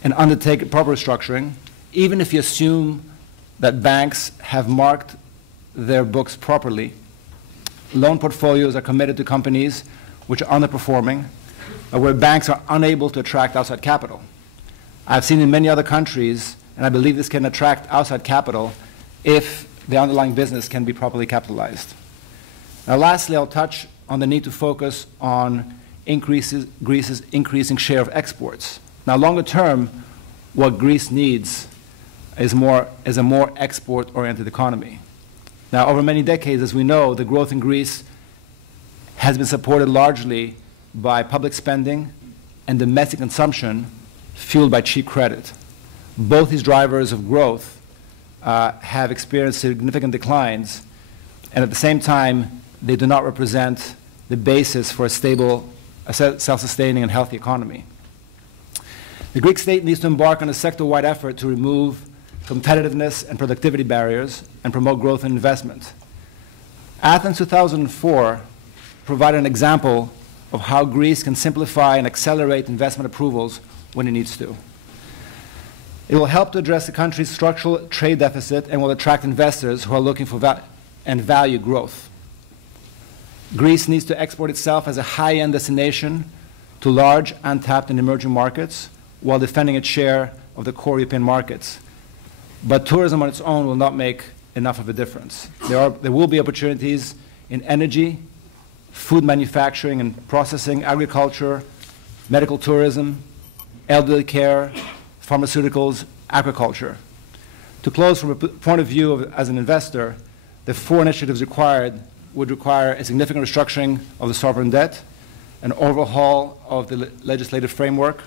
and undertake proper restructuring, even if you assume that banks have marked their books properly. Loan portfolios are committed to companies which are underperforming, where banks are unable to attract outside capital. I've seen in many other countries, and I believe this can attract outside capital if the underlying business can be properly capitalized. Now, lastly, I'll touch on the need to focus on Greece's increasing share of exports. Now, longer term, what Greece needs is a more export-oriented economy. Now, over many decades, as we know, the growth in Greece has been supported largely by public spending and domestic consumption fueled by cheap credit. Both these drivers of growth have experienced significant declines, and at the same time, they do not represent the basis for a stable, self-sustaining, and healthy economy. The Greek state needs to embark on a sector-wide effort to remove competitiveness and productivity barriers and promote growth and investment. Athens 2004 provided an example of how Greece can simplify and accelerate investment approvals when it needs to. It will help to address the country's structural trade deficit and will attract investors who are looking for and value growth. Greece needs to export itself as a high-end destination to large, untapped, and emerging markets while defending its share of the core European markets. But tourism on its own will not make enough of a difference. There will be opportunities in energy, food manufacturing and processing, agriculture, medical tourism, elderly care, pharmaceuticals, agriculture. To close, from a point of view of, as an investor, the 4 initiatives would require a significant restructuring of the sovereign debt, an overhaul of the legislative framework,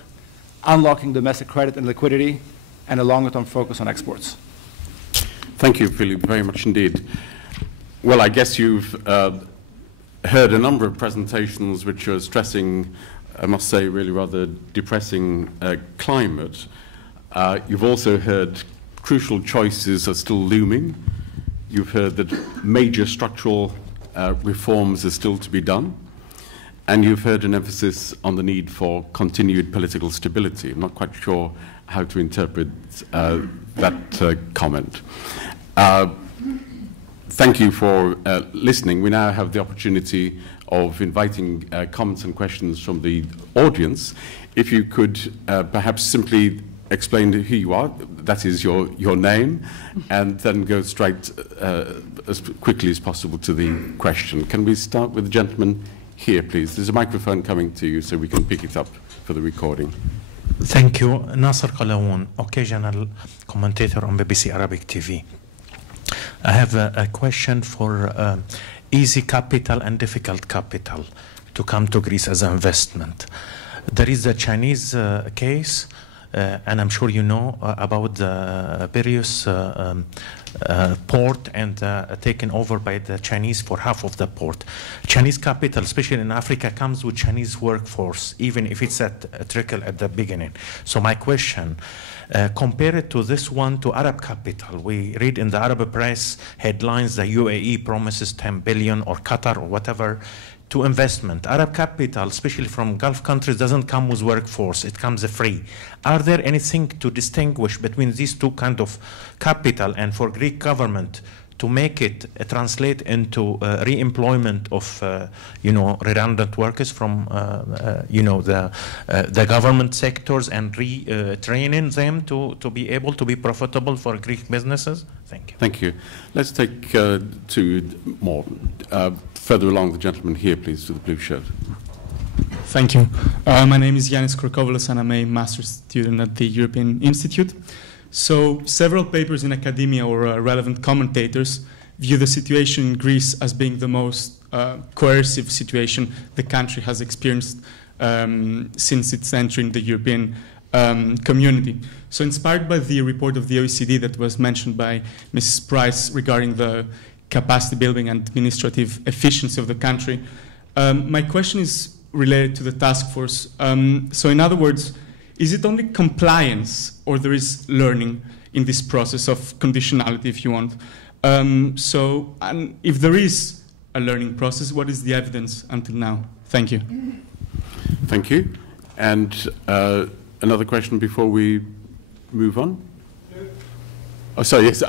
unlocking domestic credit and liquidity, and a longer-term focus on exports. Thank you, Philippe, very much indeed. Well, I guess you've heard a number of presentations which are stressing, I must say, really rather depressing climate. You've also heard crucial choices are still looming. You've heard that major structural reforms are still to be done. And you've heard an emphasis on the need for continued political stability. I'm not quite sure how to interpret that comment. Thank you for listening. We now have the opportunity of inviting comments and questions from the audience. If you could perhaps simply explain who you are, that is your name, and then go straight as quickly as possible to the question. Can we start with the gentleman here, please? There's a microphone coming to you so we can pick it up for the recording. Thank you. Nasser Qalawoon, occasional commentator on BBC Arabic TV. I have a question for easy capital and difficult capital to come to Greece as an investment. There is a Chinese case, and I'm sure you know about the Pryce port and taken over by the Chinese for half of the port. Chinese capital, especially in Africa, comes with Chinese workforce, even if it's a trickle at the beginning. So my question, compare it to this one to Arab capital. We read in the Arab press headlines, the UAE promises 10 billion or Qatar or whatever to investment. Arab capital, especially from Gulf countries, doesn't come with workforce. It comes free. Are there anything to distinguish between these two kind of capital, and for Greek government to make it translate into re-employment of redundant workers from the government sectors and retraining them to be able to be profitable for Greek businesses? Thank you. Thank you. Let's take two more. Further along, the gentleman here, please, with the blue shirt. Thank you. My name is Yannis Krokopoulos, and I'm a master's student at the European Institute. So several papers in academia or relevant commentators view the situation in Greece as being the most coercive situation the country has experienced since its entry in the European community. So inspired by the report of the OECD that was mentioned by Mrs. Pryce regarding the capacity building and administrative efficiency of the country, my question is related to the task force. So in other words, is it only compliance, or there is learning in this process of conditionality, if you want? And if there is a learning process, what is the evidence until now? Thank you. Thank you. And another question before we move on? Oh, sorry, yes.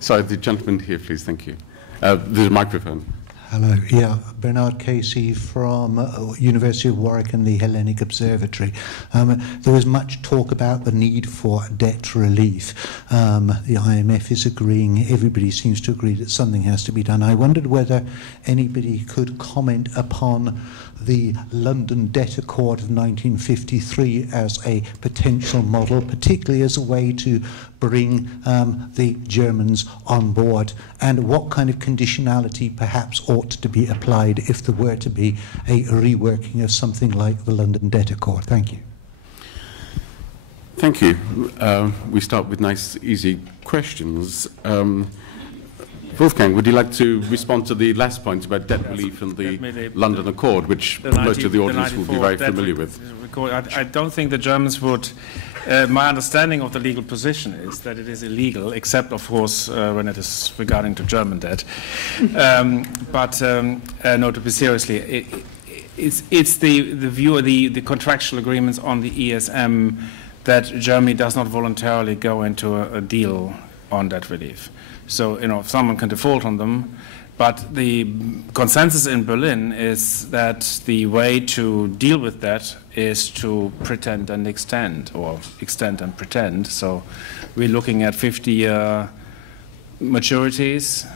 Sorry, the gentleman here, please. Thank you. There's a microphone. Hello, yeah, Bernard Casey from University of Warwick and the Hellenic Observatory. There was much talk about the need for debt relief. The IMF is agreeing, everybody seems to agree that something has to be done. I wondered whether anybody could comment upon the London Debt Accord of 1953 as a potential model, particularly as a way to bring the Germans on board, and what kind of conditionality perhaps ought to be applied if there were to be a reworking of something like the London Debt Accord. Thank you. Thank you. We start with nice, easy questions. Wolfgang, would you like to respond to the last point about debt relief and the London Accord, which most of the audience will be very familiar with? I don't think the Germans would. My understanding of the legal position is that it is illegal, except, of course, when it is regarding to German debt. No, to be seriously, it's the view of the contractual agreements on the ESM that Germany does not voluntarily go into a deal on debt relief. So, if someone can default on them, But the consensus in Berlin is that the way to deal with that is to pretend and extend, or extend and pretend. So we're looking at 50-year maturities,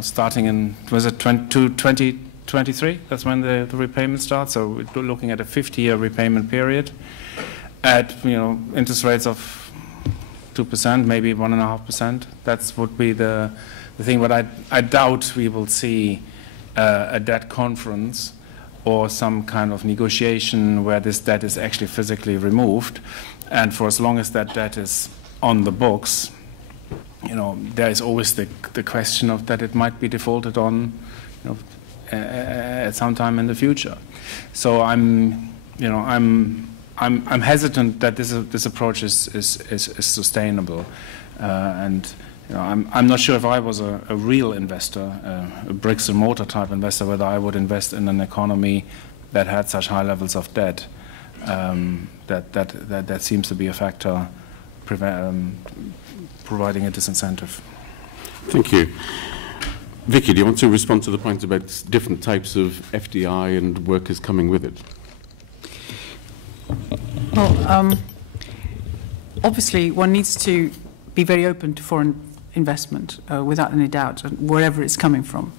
starting in, was it 2023? That's when the repayment starts. So we're looking at a 50-year repayment period at interest rates of 2%, maybe 1.5%. That would be the thing. But I doubt we will see a debt conference or some kind of negotiation where this debt is actually physically removed. And for as long as that debt is on the books, there is always the question of that it might be defaulted on, at some time in the future. So I'm hesitant that this approach is sustainable, and I'm not sure if I was a real investor, a bricks and mortar type investor, whether I would invest in an economy that had such high levels of debt. That seems to be a factor providing a disincentive. Thank you. Vicky, do you want to respond to the point about different types of FDI and workers coming with it? Well, obviously one needs to be very open to foreign investment, without any doubt, wherever it's coming from.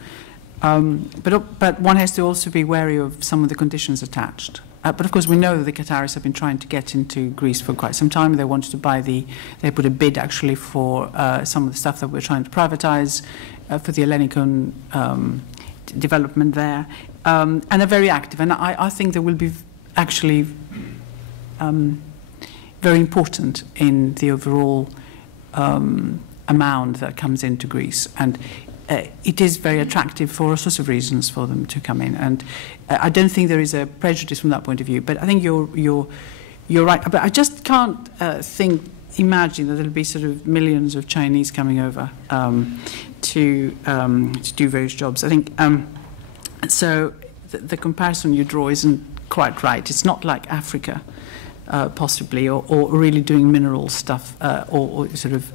But one has to also be wary of some of the conditions attached. But of course, we know that the Qataris have been trying to get into Greece for quite some time. They wanted to buy they put a bid actually for some of the stuff that we're trying to privatize, for the Hellenic development there, and they're very active. And I think they will be actually very important in the overall amount that comes into Greece. And it is very attractive for all sorts of reasons for them to come in. And I don't think there is a prejudice from that point of view. But I think you're right. But I just can't imagine that there'll be sort of millions of Chinese coming over to do various jobs. I think so. The comparison you draw isn't quite right. It's not like Africa, possibly, or really doing mineral stuff, or sort of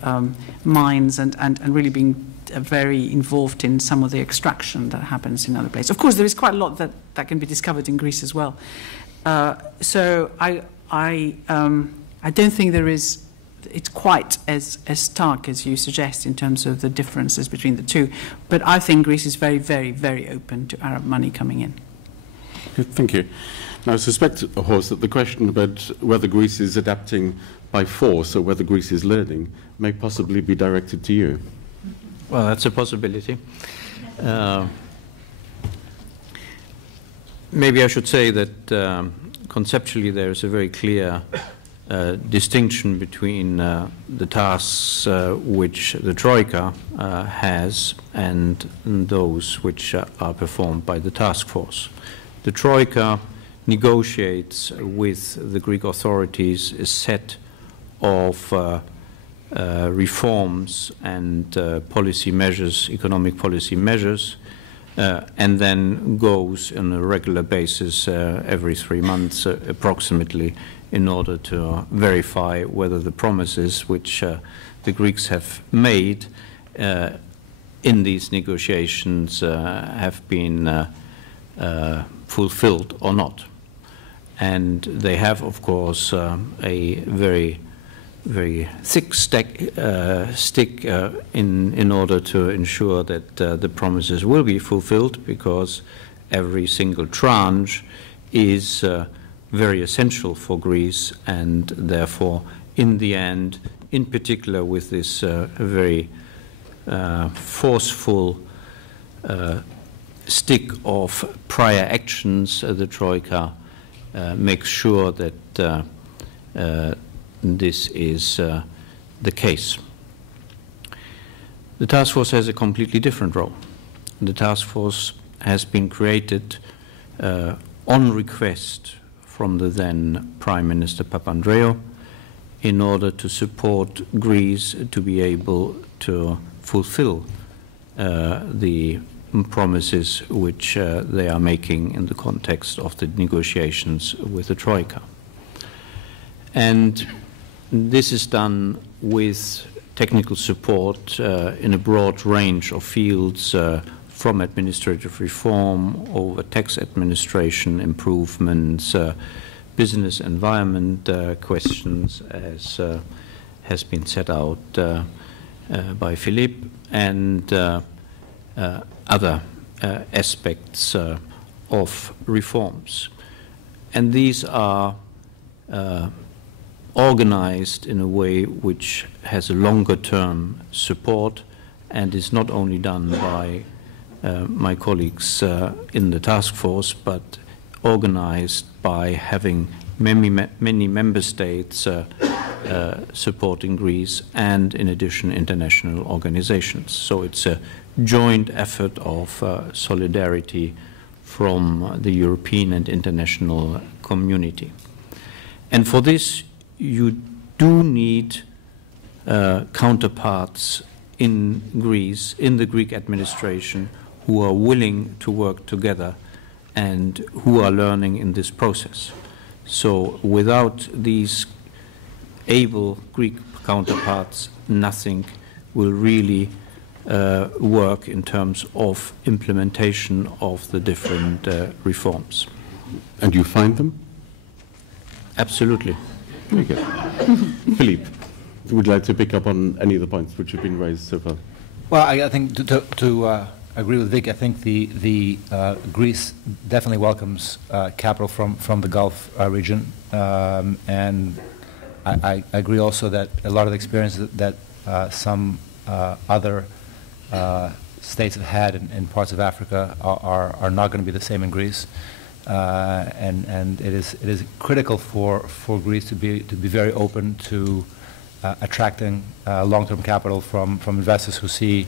mines and really being very involved in some of the extraction that happens in other places. Of course, there is quite a lot that can be discovered in Greece as well. So I don't think there is. It's quite as stark as you suggest in terms of the differences between the two. But I think Greece is very, very, very open to Arab money coming in. Good, thank you. Now, I suspect, Horst, that the question about whether Greece is adapting by force or whether Greece is learning may possibly be directed to you. Well, that's a possibility. Maybe I should say that conceptually there is a very clear distinction between the tasks which the Troika has and those which are performed by the task force. The Troika negotiates with the Greek authorities a set of reforms and policy measures, economic policy measures, and then goes on a regular basis every 3 months approximately in order to verify whether the promises which the Greeks have made in these negotiations have been fulfilled or not. And they have, of course, a very thick stick in order to ensure that the promises will be fulfilled, because every single tranche is very essential for Greece, and therefore, in the end, in particular with this very forceful stick of prior actions, the Troika makes sure that this is the case. The task force has a completely different role. The task force has been created on request from the then Prime Minister Papandreou in order to support Greece to be able to fulfill the promises which they are making in the context of the negotiations with the Troika. And this is done with technical support in a broad range of fields, from administrative reform over tax administration improvements, business environment questions, as has been set out by Philippe, and other aspects of reforms. And these are organized in a way which has a longer-term support and is not only done by my colleagues in the task force, but organized by having many member states supporting Greece, and in addition international organizations. So it's a joint effort of solidarity from the European and international community. And for this you do need counterparts in Greece, in the Greek administration, who are willing to work together and who are learning in this process. So without these able Greek counterparts, nothing will really work in terms of implementation of the different reforms. And you find them? Absolutely. Very good. Philippe, would you like to pick up on any of the points which have been raised so far? Well, I think to agree with Vicky, I think the Greece definitely welcomes capital from the Gulf region, and I agree also that a lot of the experiences that some other states have had in parts of Africa are not going to be the same in Greece, and it is critical for Greece to be very open to attracting long-term capital from investors who see,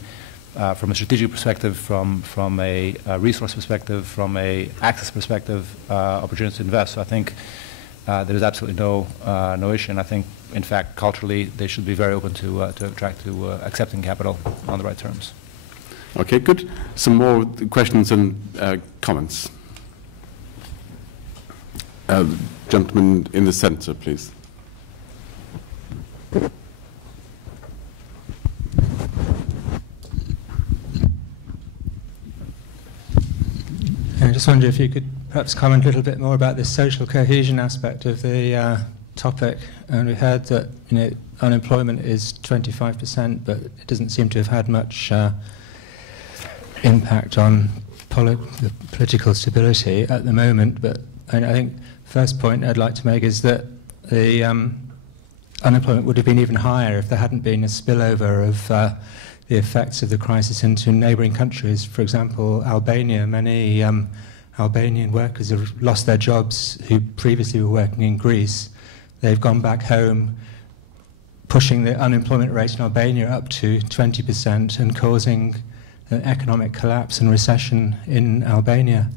from a strategic perspective, from a resource perspective, from a access perspective, opportunities to invest. So I think there is absolutely no issue, and I think, in fact, culturally, they should be very open to accepting capital on the right terms. Okay, good. Some more questions and comments. Gentleman in the centre, please. I just wonder if you could perhaps comment a little bit more about the social cohesion aspect of the topic. And we heard that unemployment is 25%, but it doesn't seem to have had much impact on the political stability at the moment. But I think the first point I'd like to make is that the unemployment would have been even higher if there hadn't been a spillover of the effects of the crisis into neighbouring countries. For example, Albania. Many Albanian workers have lost their jobs who previously were working in Greece. They've gone back home, pushing the unemployment rate in Albania up to 20% and causing an economic collapse and recession in Albania.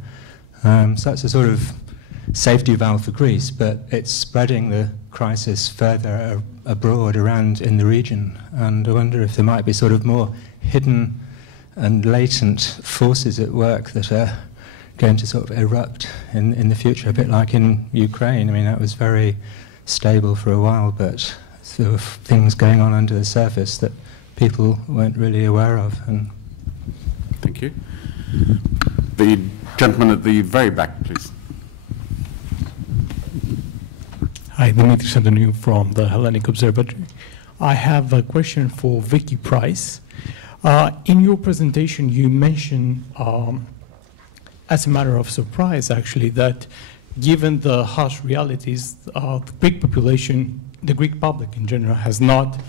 So that's a sort of safety valve for Greece, but it's spreading the crisis further abroad around in the region. And I wonder if there might be sort of more hidden and latent forces at work that are going to sort of erupt in the future, a bit like in Ukraine. I mean, that was very stable for a while, but there were things going on under the surface that people weren't really aware of. And thank you. The gentleman at the very back, please. Hi, Dimitris Antoniou from the Hellenic Observatory. I have a question for Vicky Pryce. In your presentation, you mentioned, as a matter of surprise, actually, that given the harsh realities, the Greek population, the Greek public in general, has not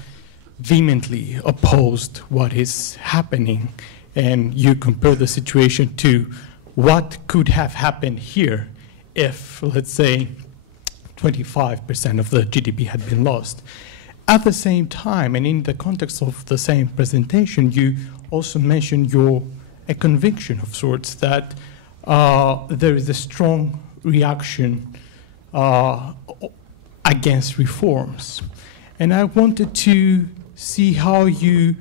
vehemently opposed what is happening, and you compare the situation to what could have happened here if, let's say, 25% of the GDP had been lost. At the same time, and in the context of the same presentation, you also mentioned a conviction of sorts that there is a strong reaction against reforms. And I wanted to see how on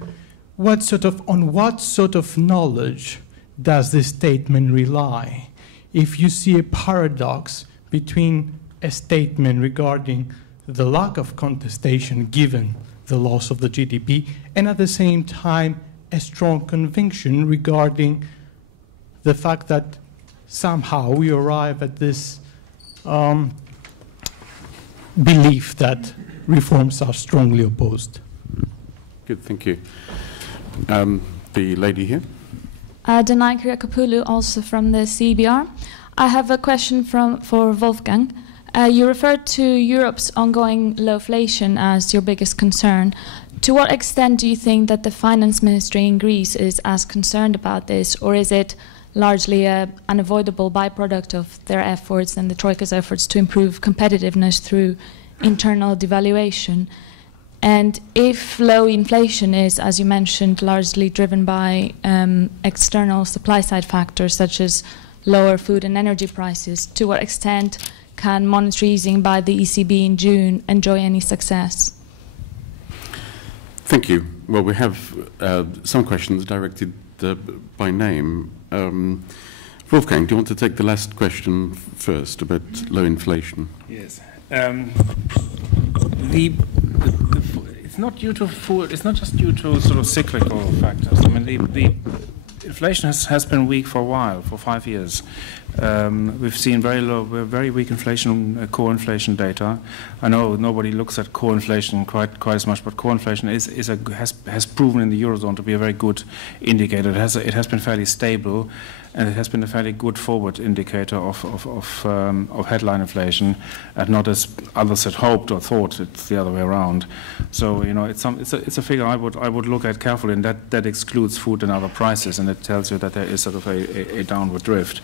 what sort of knowledge does this statement rely? If you see a paradox between a statement regarding the lack of contestation given the loss of the GDP, and at the same time a strong conviction regarding the fact that somehow we arrive at this belief that reforms are strongly opposed. Good, thank you. The lady here. Danai Kyriakopoulos, also from the CBR. I have a question for Wolfgang. You referred to Europe's ongoing lowflation as your biggest concern. To what extent do you think that the finance ministry in Greece is as concerned about this, or is it largely an unavoidable byproduct of their efforts and the Troika's efforts to improve competitiveness through internal devaluation? And if low inflation is, as you mentioned, largely driven by external supply-side factors such as lower food and energy prices, to what extent can monetary easing by the ECB in June enjoy any success? Thank you. Well, we have some questions directed by name. Wolfgang, do you want to take the last question first about low inflation? Yes. It's not due to food. It's not just due to sort of cyclical factors. I mean, the inflation has been weak for a while, for 5 years. We've seen very weak inflation, core inflation data. I know nobody looks at core inflation quite as much, but core inflation has proven in the Eurozone to be a very good indicator. It has been fairly stable, and it has been a fairly good forward indicator of headline inflation, and not as others had hoped or thought. It's the other way around. So it's a figure I would look at carefully, and that excludes food and other prices, and it tells you that there is sort of a downward drift.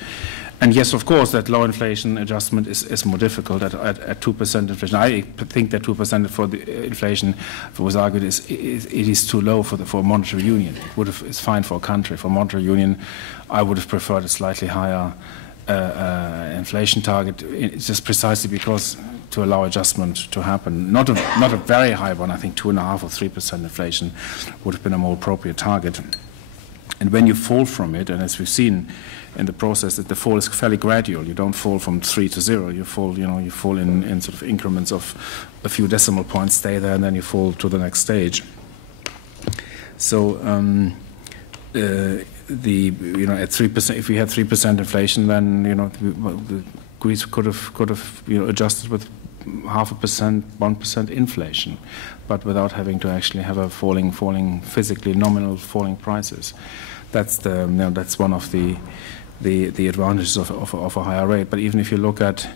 And yes, of course, that low inflation adjustment is more difficult at 2% inflation. I think that 2% for the inflation was argued it is too low for monetary union. It's fine for a country. For monetary union, I would have preferred a slightly higher inflation target. It's just precisely because to allow adjustment to happen. Not a very high one. I think 2.5% or 3% inflation would have been a more appropriate target. And when you fall from it, and as we've seen in the process, that the fall is fairly gradual. You don't fall from 3 to 0. You fall in sort of increments of a few decimal points, stay there, and then you fall to the next stage. So at 3%, if we had 3% inflation, then the Greece could have adjusted with 0.5%, 1% inflation, but without having to actually have a falling physically nominal falling prices. That's one of the advantages of a higher rate. But even if you look at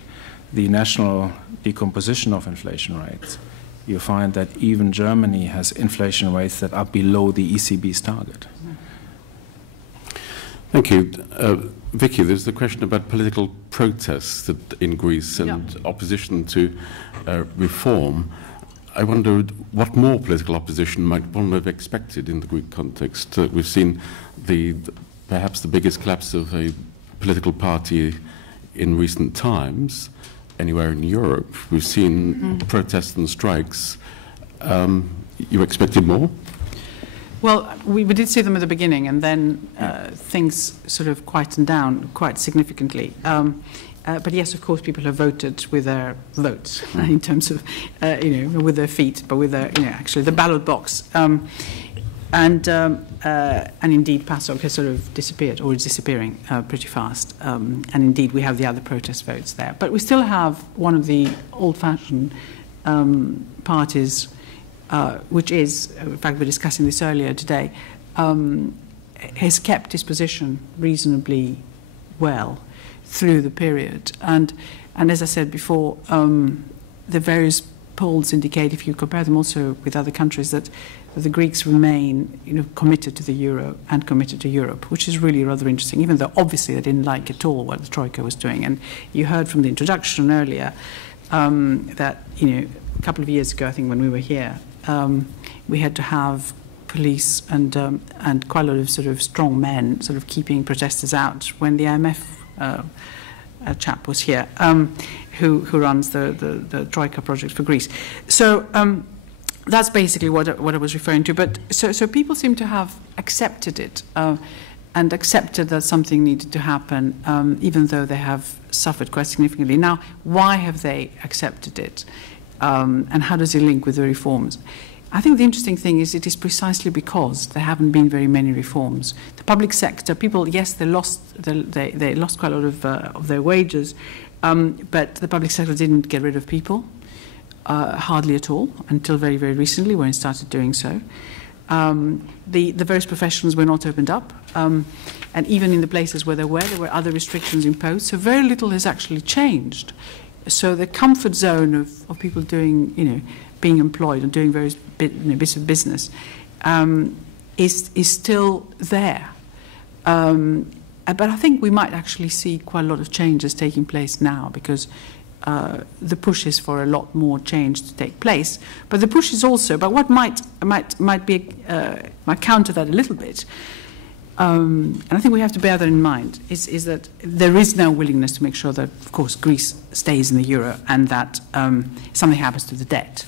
the national decomposition of inflation rates, you find that even Germany has inflation rates that are below the ECB's target. Thank you. Vicky, there's the question about political protests in Greece and opposition to reform. I wondered what more political opposition might one have expected in the Greek context. We've seen perhaps the biggest collapse of a political party in recent times anywhere in Europe. We've seen protests and strikes. You expected more? Well, we did see them at the beginning, and then things sort of quietened down quite significantly. But yes, of course, people have voted with their votes in terms of, with their feet, but with their, actually the ballot box. And indeed, PASOK has sort of disappeared, or is disappearing pretty fast. And indeed, we have the other protest votes there. But we still have one of the old-fashioned parties, which is, in fact, we were discussing this earlier today, has kept his position reasonably well through the period. And as I said before, the various polls indicate, if you compare them also with other countries, that the Greeks remain committed to the euro and committed to Europe, which is really rather interesting, even though obviously they didn't like at all what the Troika was doing. And you heard from the introduction earlier that a couple of years ago, I think when we were here, we had to have police and quite a lot of sort of strong men sort of keeping protesters out when the IMF chap was here, who runs the Troika project for Greece. So that's basically what I was referring to. But so people seem to have accepted it and accepted that something needed to happen, even though they have suffered quite significantly. Now, why have they accepted it? And how does it link with the reforms? I think the interesting thing is it is precisely because there haven't been very many reforms. The public sector, people, yes, they lost quite a lot of their wages, but the public sector didn't get rid of people, hardly at all, until very, very recently when it started doing so. The various professions were not opened up, and even in the places where there were other restrictions imposed, so very little has actually changed. So the comfort zone of people doing, being employed and doing various bits of business is still there. But I think we might actually see quite a lot of changes taking place now because the push is for a lot more change to take place. But the push is also, but what might counter that a little bit, and I think we have to bear that in mind, is that there is now willingness to make sure that, of course, Greece stays in the euro and that something happens to the debt.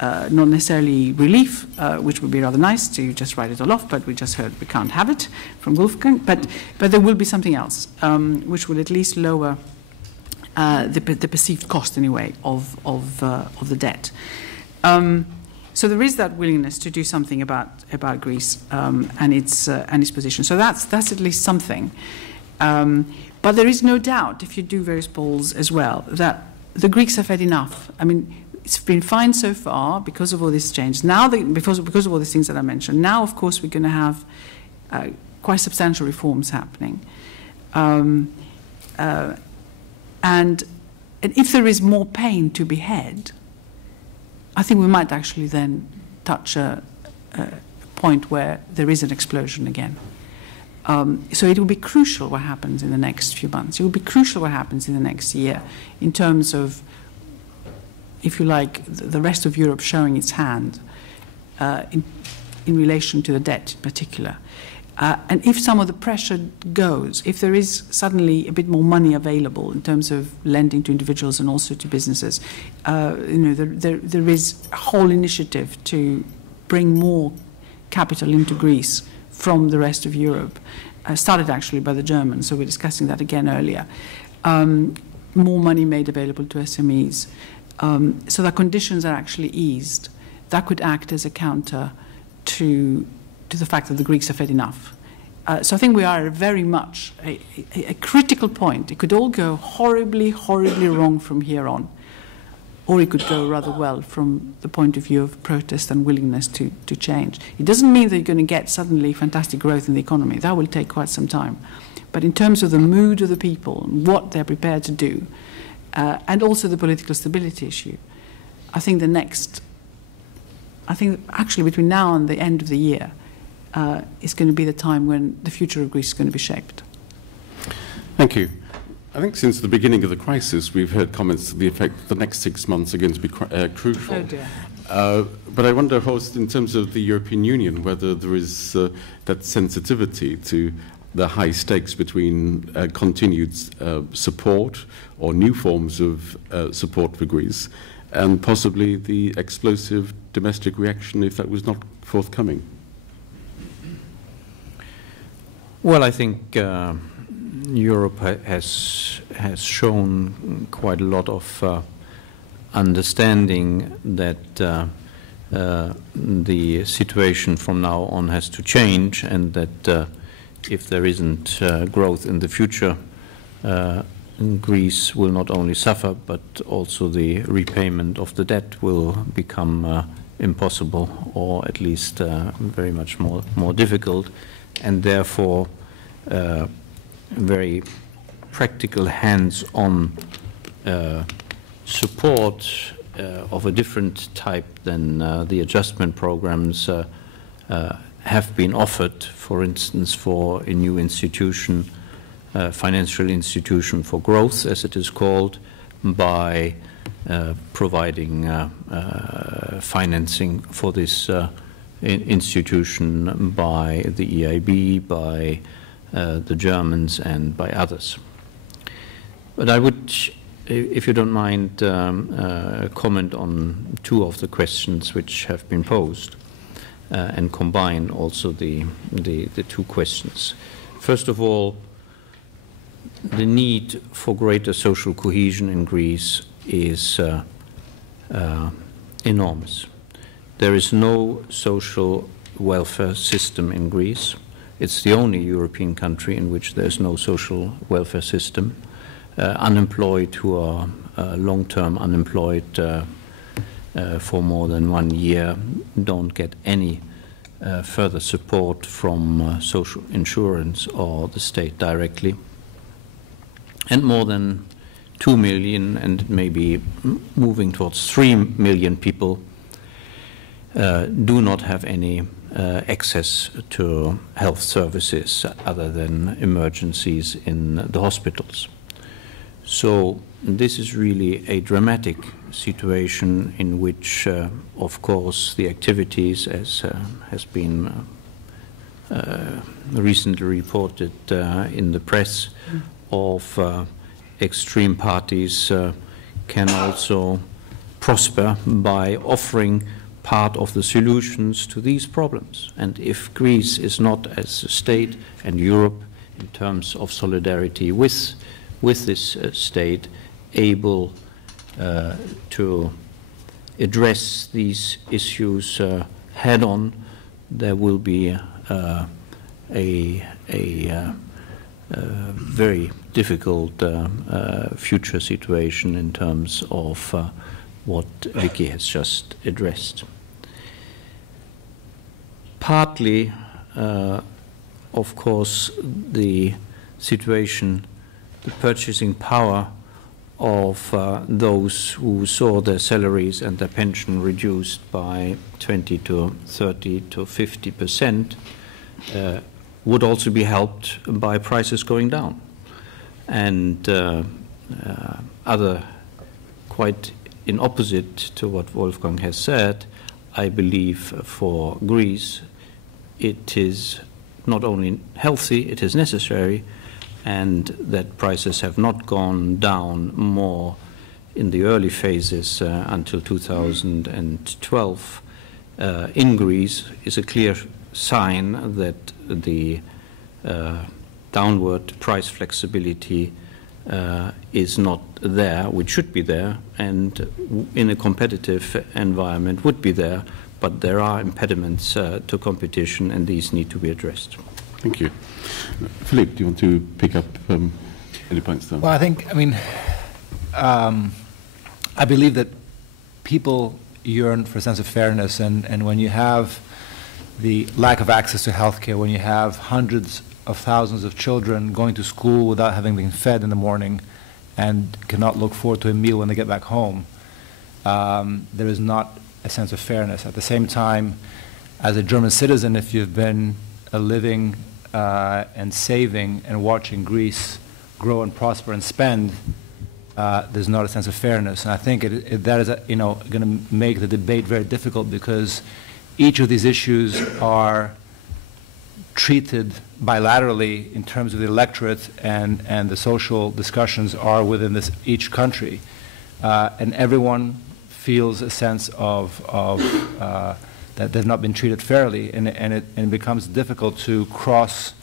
Not necessarily relief, which would be rather nice to just write it all off, but we just heard we can't have it from Wolfgang. But there will be something else, which will at least lower the perceived cost, anyway, of the debt. So there is that willingness to do something about Greece and its position. So that's at least something. But there is no doubt, if you do various polls as well, that the Greeks have had enough. I mean, it's been fine so far because of all this change. Now, because of all these things that I mentioned, now, of course, we're going to have quite substantial reforms happening. And if there is more pain to be had, I think we might actually then touch a point where there is an explosion again. So it will be crucial what happens in the next few months. It will be crucial what happens in the next year in terms of, if you like, the rest of Europe showing its hand in relation to the debt in particular. And if some of the pressure goes, if there is suddenly a bit more money available in terms of lending to individuals and also to businesses, there is a whole initiative to bring more capital into Greece from the rest of Europe, started actually by the Germans, so we're discussing that again earlier. More money made available to SMEs, so that conditions are actually eased. That could act as a counter to the fact that the Greeks have had enough. So I think we are very much a critical point. It could all go horribly, horribly wrong from here on, or it could go rather well from the point of view of protest and willingness to change. It doesn't mean that you're going to get suddenly fantastic growth in the economy. That will take quite some time. But in terms of the mood of the people and what they're prepared to do, and also the political stability issue, I think actually between now and the end of the year is going to be the time when the future of Greece is going to be shaped. Thank you. I think since the beginning of the crisis, we've heard comments to the effect that the next 6 months are going to be crucial. Oh dear. But I wonder, Horst, in terms of the European Union, whether there is that sensitivity to the high stakes between continued support or new forms of support for Greece and possibly the explosive domestic reaction if that was not forthcoming. Well, I think Europe has shown quite a lot of understanding that the situation from now on has to change, and that if there isn't growth in the future, Greece will not only suffer, but also the repayment of the debt will become impossible, or at least very much more difficult, and therefore very practical hands-on support of a different type than the adjustment programs have been offered, for instance, for a new institution, financial institution for growth, as it is called, by providing financing for this institution by the EIB, by the Germans, and by others. But I would, if you don't mind, comment on two of the questions which have been posed and combine also the two questions. First of all, the need for greater social cohesion in Greece is enormous. There is no social welfare system in Greece. It's the only European country in which there's no social welfare system. Unemployed who are long-term unemployed for more than 1 year don't get any further support from social insurance or the state directly. And more than 2 million, and maybe moving towards 3 million people, do not have any access to health services other than emergencies in the hospitals. So this is really a dramatic situation in which, of course, the activities, as has been recently reported in the press, of extreme parties can also prosper by offering part of the solutions to these problems. And if Greece is not, as a state, and Europe in terms of solidarity with this state, able to address these issues head-on, there will be a very difficult future situation in terms of what Vicky has just addressed. Partly, of course, the situation, the purchasing power of those who saw their salaries and their pension reduced by 20 to 30 to 50% would also be helped by prices going down. And other, quite in opposite to what Wolfgang has said, I believe for Greece it is not only healthy, it is necessary, and that prices have not gone down more in the early phases until 2012 in Greece is a clear sign that the downward price flexibility is not there, which should be there, and in a competitive environment would be there, but there are impediments to competition, and these need to be addressed. Thank you. Philippe, do you want to pick up any points there? Well, I believe that people yearn for a sense of fairness, and when you have the lack of access to healthcare, when you have hundreds of thousands of children going to school without having been fed in the morning and cannot look forward to a meal when they get back home, there is not a sense of fairness. At the same time, as a German citizen, if you've been living and saving and watching Greece grow and prosper and spend, there's not a sense of fairness. And I think that is going to make the debate very difficult, because each of these issues are treated bilaterally in terms of the electorate, and the social discussions are within each country. And everyone feels a sense of that they've not been treated fairly, and it becomes difficult to cross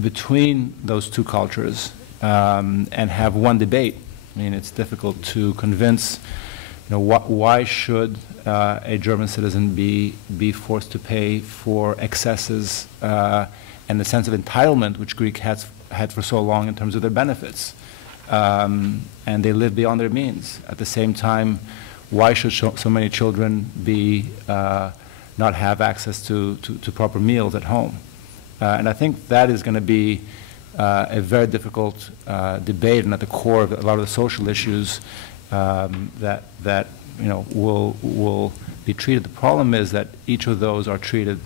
between those two cultures and have one debate. I mean, it's difficult to convince, why should a German citizen be forced to pay for excesses and the sense of entitlement which Greek has had for so long in terms of their benefits, and they live beyond their means. At the same time, why should so many children not have access to proper meals at home? And I think that is going to be a very difficult debate, and at the core of a lot of the social issues that will be treated. The problem is that each of those are treated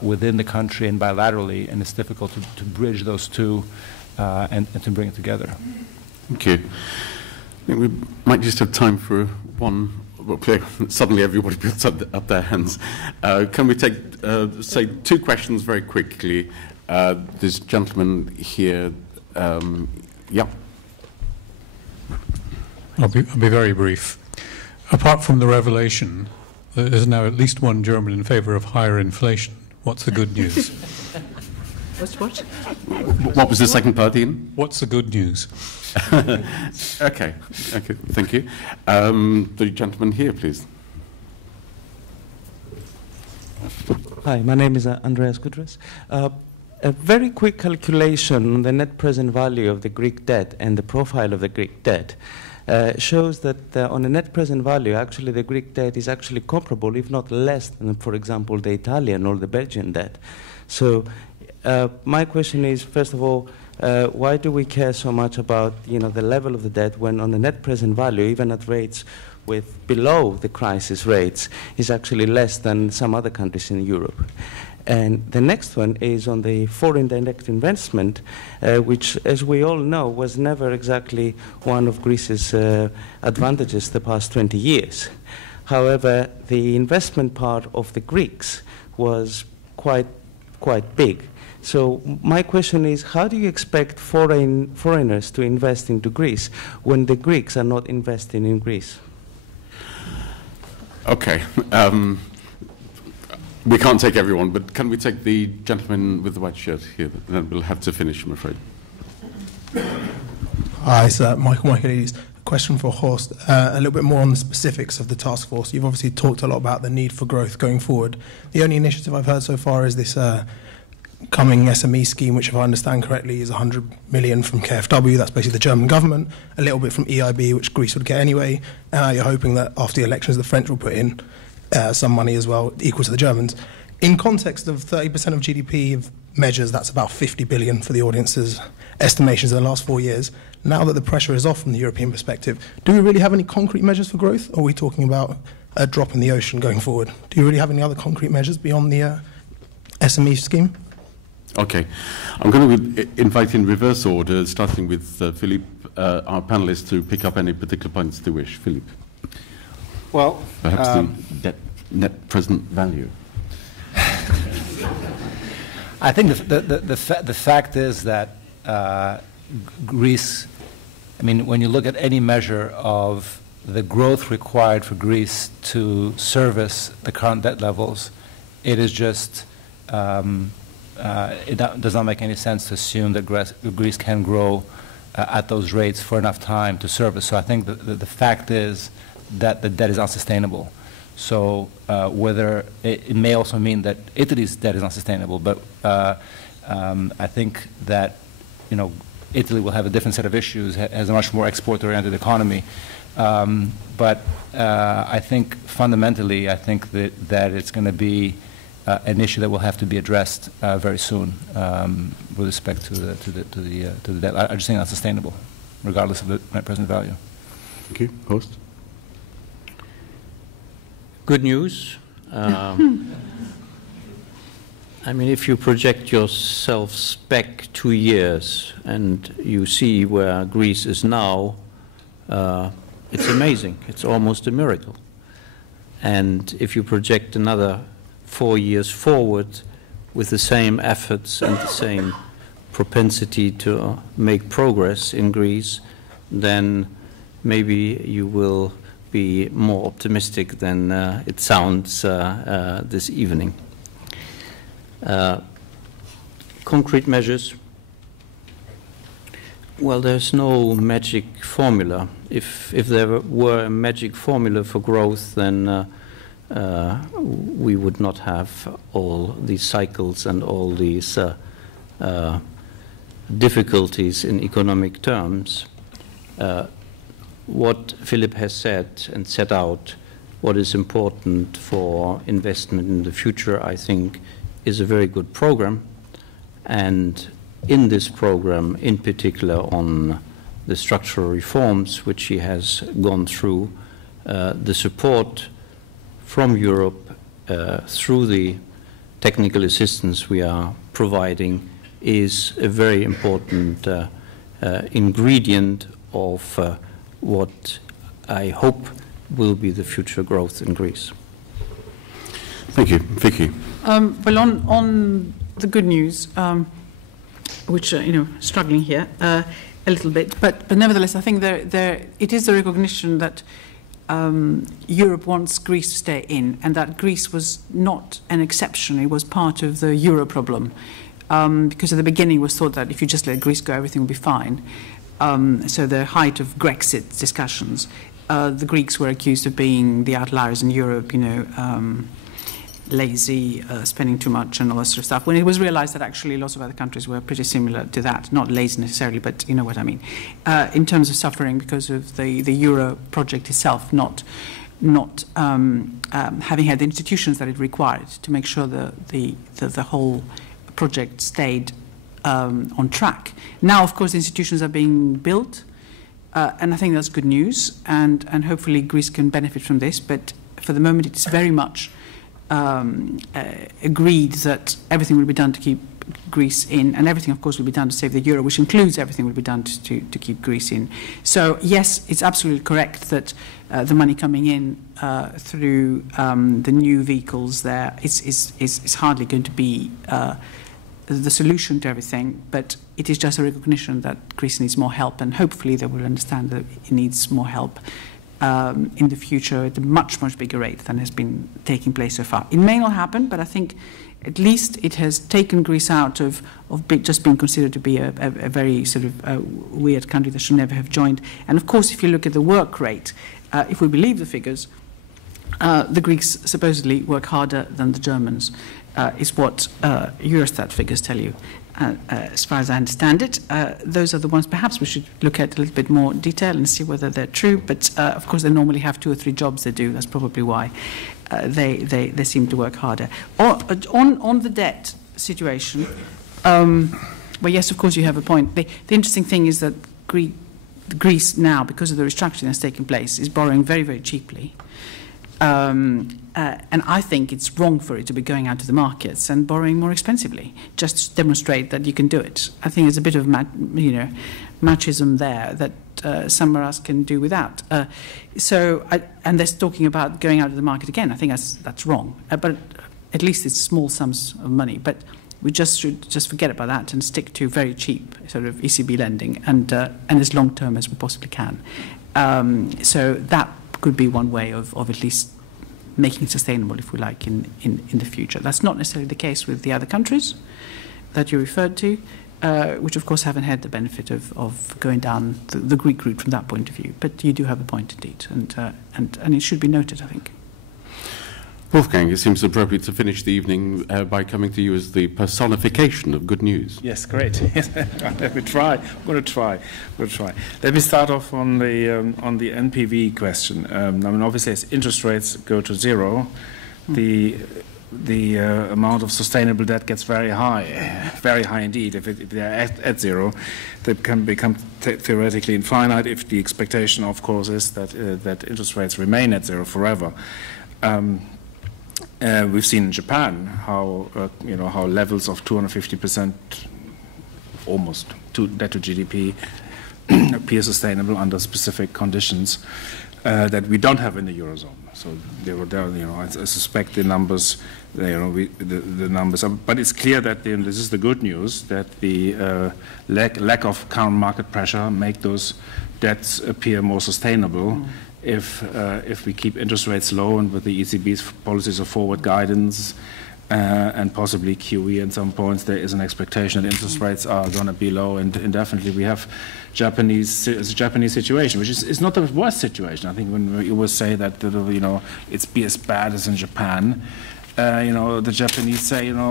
within the country and bilaterally, and it's difficult to bridge those two and to bring it together. Thank you. I think we might just have time for one. Well, suddenly everybody puts up their hands. Can we take, say, two questions very quickly? This gentleman here, yeah. I'll be very brief. Apart from the revelation, there is now at least one German in favor of higher inflation. What's the good news? What? What was the second part, Ian? What's the good news? Okay, thank you. The gentleman here, please. Hi, my name is Andreas Gudras. A very quick calculation on the net present value of the Greek debt and the profile of the Greek debt shows that on a net present value, actually the Greek debt is actually comparable, if not less than, for example, the Italian or the Belgian debt. So my question is, first of all, why do we care so much about the level of the debt when on a net present value, even at rates with below the crisis rates, is actually less than some other countries in Europe? And the next one is on the foreign direct investment, which, as we all know, was never exactly one of Greece's advantages the past 20 years. However, the investment part of the Greeks was quite big. So my question is, how do you expect foreigners to invest into Greece when the Greeks are not investing in Greece? Okay. We can't take everyone, but can we take the gentleman with the white shirt here? Then we'll have to finish, I'm afraid. Hi, it's Michael Michaelides. Question for Horst. A little bit more on the specifics of the task force. You've obviously talked a lot about the need for growth going forward. The only initiative I've heard so far is this coming SME scheme, which, if I understand correctly, is 100 million from KfW. That's basically the German government. A little bit from EIB, which Greece would get anyway. You're hoping that after the elections, the French will put in some money as well, equal to the Germans. In context of 30% of GDP measures, that's about 50 billion for the audience's estimations in the last 4 years. Now that the pressure is off from the European perspective, do we really have any concrete measures for growth, or are we talking about a drop in the ocean going forward? Do you really have any other concrete measures beyond the SME scheme? Okay. I'm going to invite in reverse order, starting with Philippe, our panelists, to pick up any particular points they wish. Philippe. Well, perhaps the net present value. I think the fact is that Greece, I mean, when you look at any measure of the growth required for Greece to service the current debt levels, it is just, it does not make any sense to assume that Greece can grow at those rates for enough time to service. So I think the fact is that the debt is unsustainable. So whether it may also mean that Italy's debt is unsustainable, but I think that Italy will have a different set of issues, has a much more export-oriented economy. But I think fundamentally, I think that it's going to be an issue that will have to be addressed very soon with respect to the debt. I just think that's sustainable, regardless of the net present value. Thank you. Horst? Good news. I mean, if you project yourselves back 2 years and you see where Greece is now, it's amazing. It's almost a miracle. And if you project another 4 years forward with the same efforts and the same propensity to make progress in Greece, then maybe you will be more optimistic than it sounds this evening. Concrete measures. Well, there's no magic formula. If there were a magic formula for growth, then we would not have all these cycles and all these difficulties in economic terms. What Philippe has said and set out, what is important for investment in the future, I think, is a very good program. And in this program, in particular on the structural reforms which he has gone through, the support from Europe through the technical assistance we are providing is a very important ingredient of what I hope will be the future growth in Greece. Thank you. Vicky. Well, on the good news, which struggling here a little bit, but nevertheless, I think it is a recognition that Europe wants Greece to stay in, and that Greece was not an exception; it was part of the euro problem. because at the beginning it was thought that if you just let Greece go, everything would be fine. So the height of Brexit discussions, the Greeks were accused of being the outliers in Europe, lazy, spending too much and all that sort of stuff, when it was realized that actually lots of other countries were pretty similar to that, not lazy necessarily, but you know what I mean, in terms of suffering because of the Euro project itself not having had the institutions that it required to make sure the whole project stayed on track. Now, of course, the institutions are being built, and I think that's good news, and hopefully Greece can benefit from this, but for the moment it's very much agreed that everything will be done to keep Greece in, and everything, of course, will be done to save the euro, which includes everything will be done to keep Greece in. So, yes, it's absolutely correct that the money coming in through the new vehicles there is hardly going to be the solution to everything, but it is just a recognition that Greece needs more help, and hopefully they will understand that it needs more help in the future at a much, much bigger rate than has been taking place so far. It may not happen, but I think at least it has taken Greece out of just being considered to be a very sort of weird country that should never have joined. And of course, if you look at the work rate, if we believe the figures, the Greeks supposedly work harder than the Germans, is what Eurostat figures tell you. As far as I understand it, those are the ones perhaps we should look at a little bit more detail and see whether they're true. But of course, they normally have 2 or 3 jobs they do. That's probably why they seem to work harder. On the debt situation, well, yes, of course, you have a point. The interesting thing is that Greece now, because of the restructuring that's taken place, is borrowing very, very cheaply. And I think it's wrong for it to be going out to the markets and borrowing more expensively, just to demonstrate that you can do it. I think there's a bit of machism there that somewhere else can do without. And they're talking about going out to the market again. I think that's wrong. But at least it's small sums of money. But we should just forget about that and stick to very cheap sort of ECB lending and as long term as we possibly can. So that could be one way of at least making it sustainable, if we like, in the future. That's not necessarily the case with the other countries that you referred to, which of course haven't had the benefit of going down the Greek route from that point of view. But you do have a point indeed, and it should be noted, I think. Wolfgang, it seems appropriate to finish the evening by coming to you as the personification of good news. Yes, great. Let me try. I'm going to try. Let me start off on the NPV question. I mean, obviously, as interest rates go to zero, the amount of sustainable debt gets very high indeed. If they're at zero, they can become theoretically infinite. If the expectation, of course, is that interest rates remain at zero forever. We've seen in Japan how levels of 250% almost debt to GDP appear sustainable under specific conditions that we don't have in the eurozone. So I suspect the numbers, the numbers are, but it's clear that this is the good news, that the lack of current market pressure make those debts appear more sustainable. If we keep interest rates low and with the ECB's policies of forward guidance and possibly QE at some points, there is an expectation that interest rates are going to be low and indefinitely. We have Japanese situation, which is not the worst situation. I think when you will say that it's be as bad as in Japan, the Japanese say, the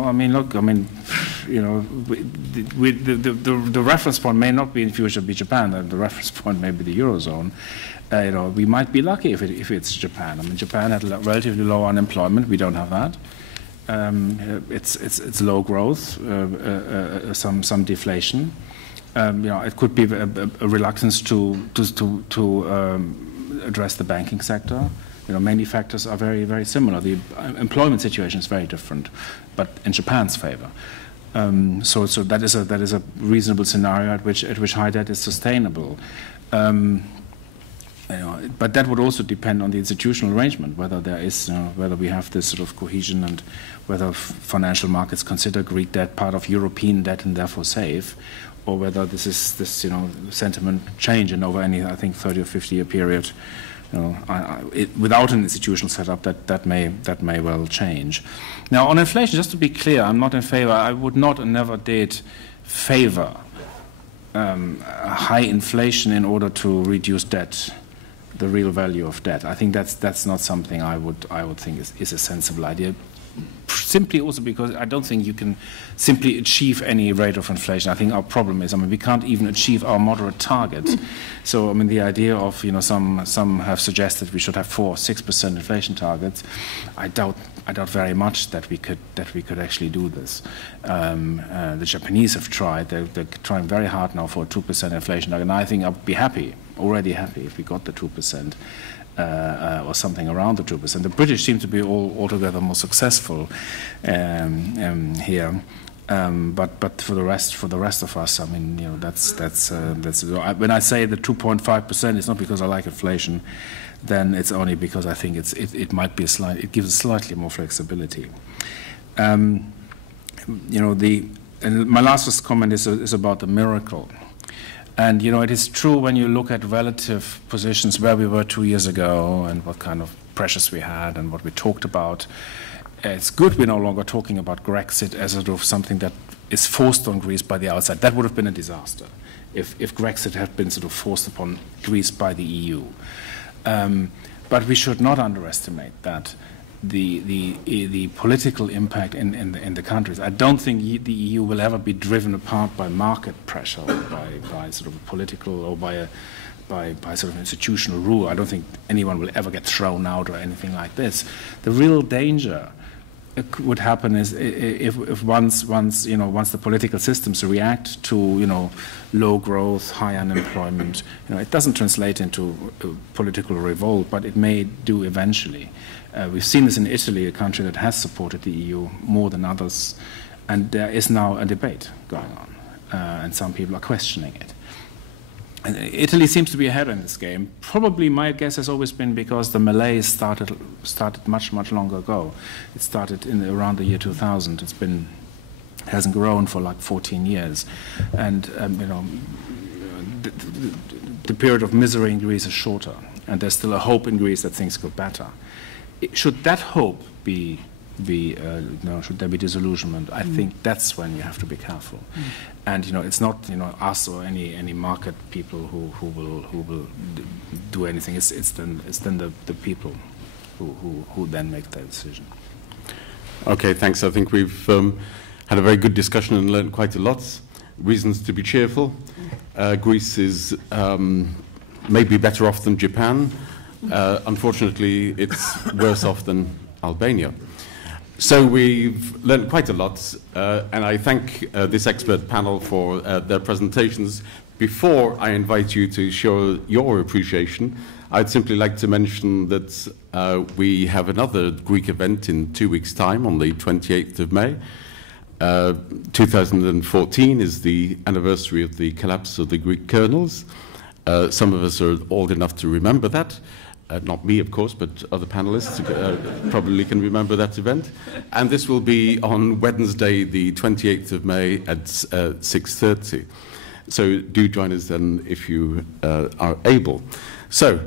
reference point may not be in future be Japan, the reference point may be the eurozone. We might be lucky if it's Japan. I mean, Japan had relatively low unemployment. We don't have that. It's low growth, some deflation. It could be a reluctance to address the banking sector. Many factors are very, very similar. The employment situation is very different, but in Japan's favor. So that is a reasonable scenario at which high debt is sustainable. But that would also depend on the institutional arrangement, whether whether we have this sort of cohesion and whether financial markets consider Greek debt part of European debt and therefore safe, or whether this sentiment change and over any, I think, 30 or 50 year period without an institutional setup, that may well change. Now, on inflation, just to be clear, I'm not in favor. I would not and never did favor high inflation in order to reduce debt, the real value of debt. I think that's not something I would think is a sensible idea. Simply also because I don't think you can simply achieve any rate of inflation. I think our problem is, we can't even achieve our moderate target. So, the idea of, some have suggested we should have 4-6% inflation targets. I doubt very much that we could actually do this. The Japanese have tried. They're trying very hard now for a 2% inflation target, and I think I'd be already happy if we got the 2%. Or something around the 2%. The British seem to be altogether more successful here, but for the rest of us, that's when I say the 2.5%, it's not because I like inflation. Then it's only because I think it might be it gives slightly more flexibility. And my last comment is about the miracle. And, it is true when you look at relative positions where we were 2 years ago and what kind of pressures we had and what we talked about. It's good we're no longer talking about Grexit as sort of something that is forced on Greece by the outside. That would have been a disaster if Grexit had been sort of forced upon Greece by the EU. But we should not underestimate that. The political impact in the countries. I don't think the EU will ever be driven apart by market pressure, or by sort of political, or by sort of institutional rule. I don't think anyone will ever get thrown out or anything like this. The real danger would happen is if once the political systems react to low growth, high unemployment, it doesn't translate into political revolt, but it may do eventually. We've seen this in Italy, a country that has supported the EU more than others, and there is now a debate going on, and some people are questioning it. And Italy seems to be ahead in this game. Probably my guess has always been because the malaise started much longer ago. It started around the year 2000. Hasn't grown for like 14 years, and the period of misery in Greece is shorter, and there's still a hope in Greece that things go better. Should that hope should there be disillusionment? I think that's when you have to be careful. And it's not us or any market people who will do anything. It's then the people who then make that decision. Okay, thanks. I think we've had a very good discussion and learned quite a lot. Reasons to be cheerful. Greece is maybe better off than Japan. Unfortunately, it's worse off than Albania. So we've learned quite a lot, and I thank this expert panel for their presentations. Before I invite you to show your appreciation, I'd simply like to mention that we have another Greek event in 2 weeks' time on the 28th of May. 2014 is the anniversary of the collapse of the Greek colonels. Some of us are old enough to remember that. Not me, of course, but other panelists probably can remember that event. And this will be on Wednesday, the 28th of May at 6:30. So do join us then if you are able. So,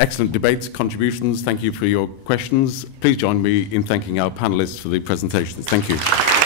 excellent debates, contributions. Thank you for your questions. Please join me in thanking our panelists for the presentations. Thank you.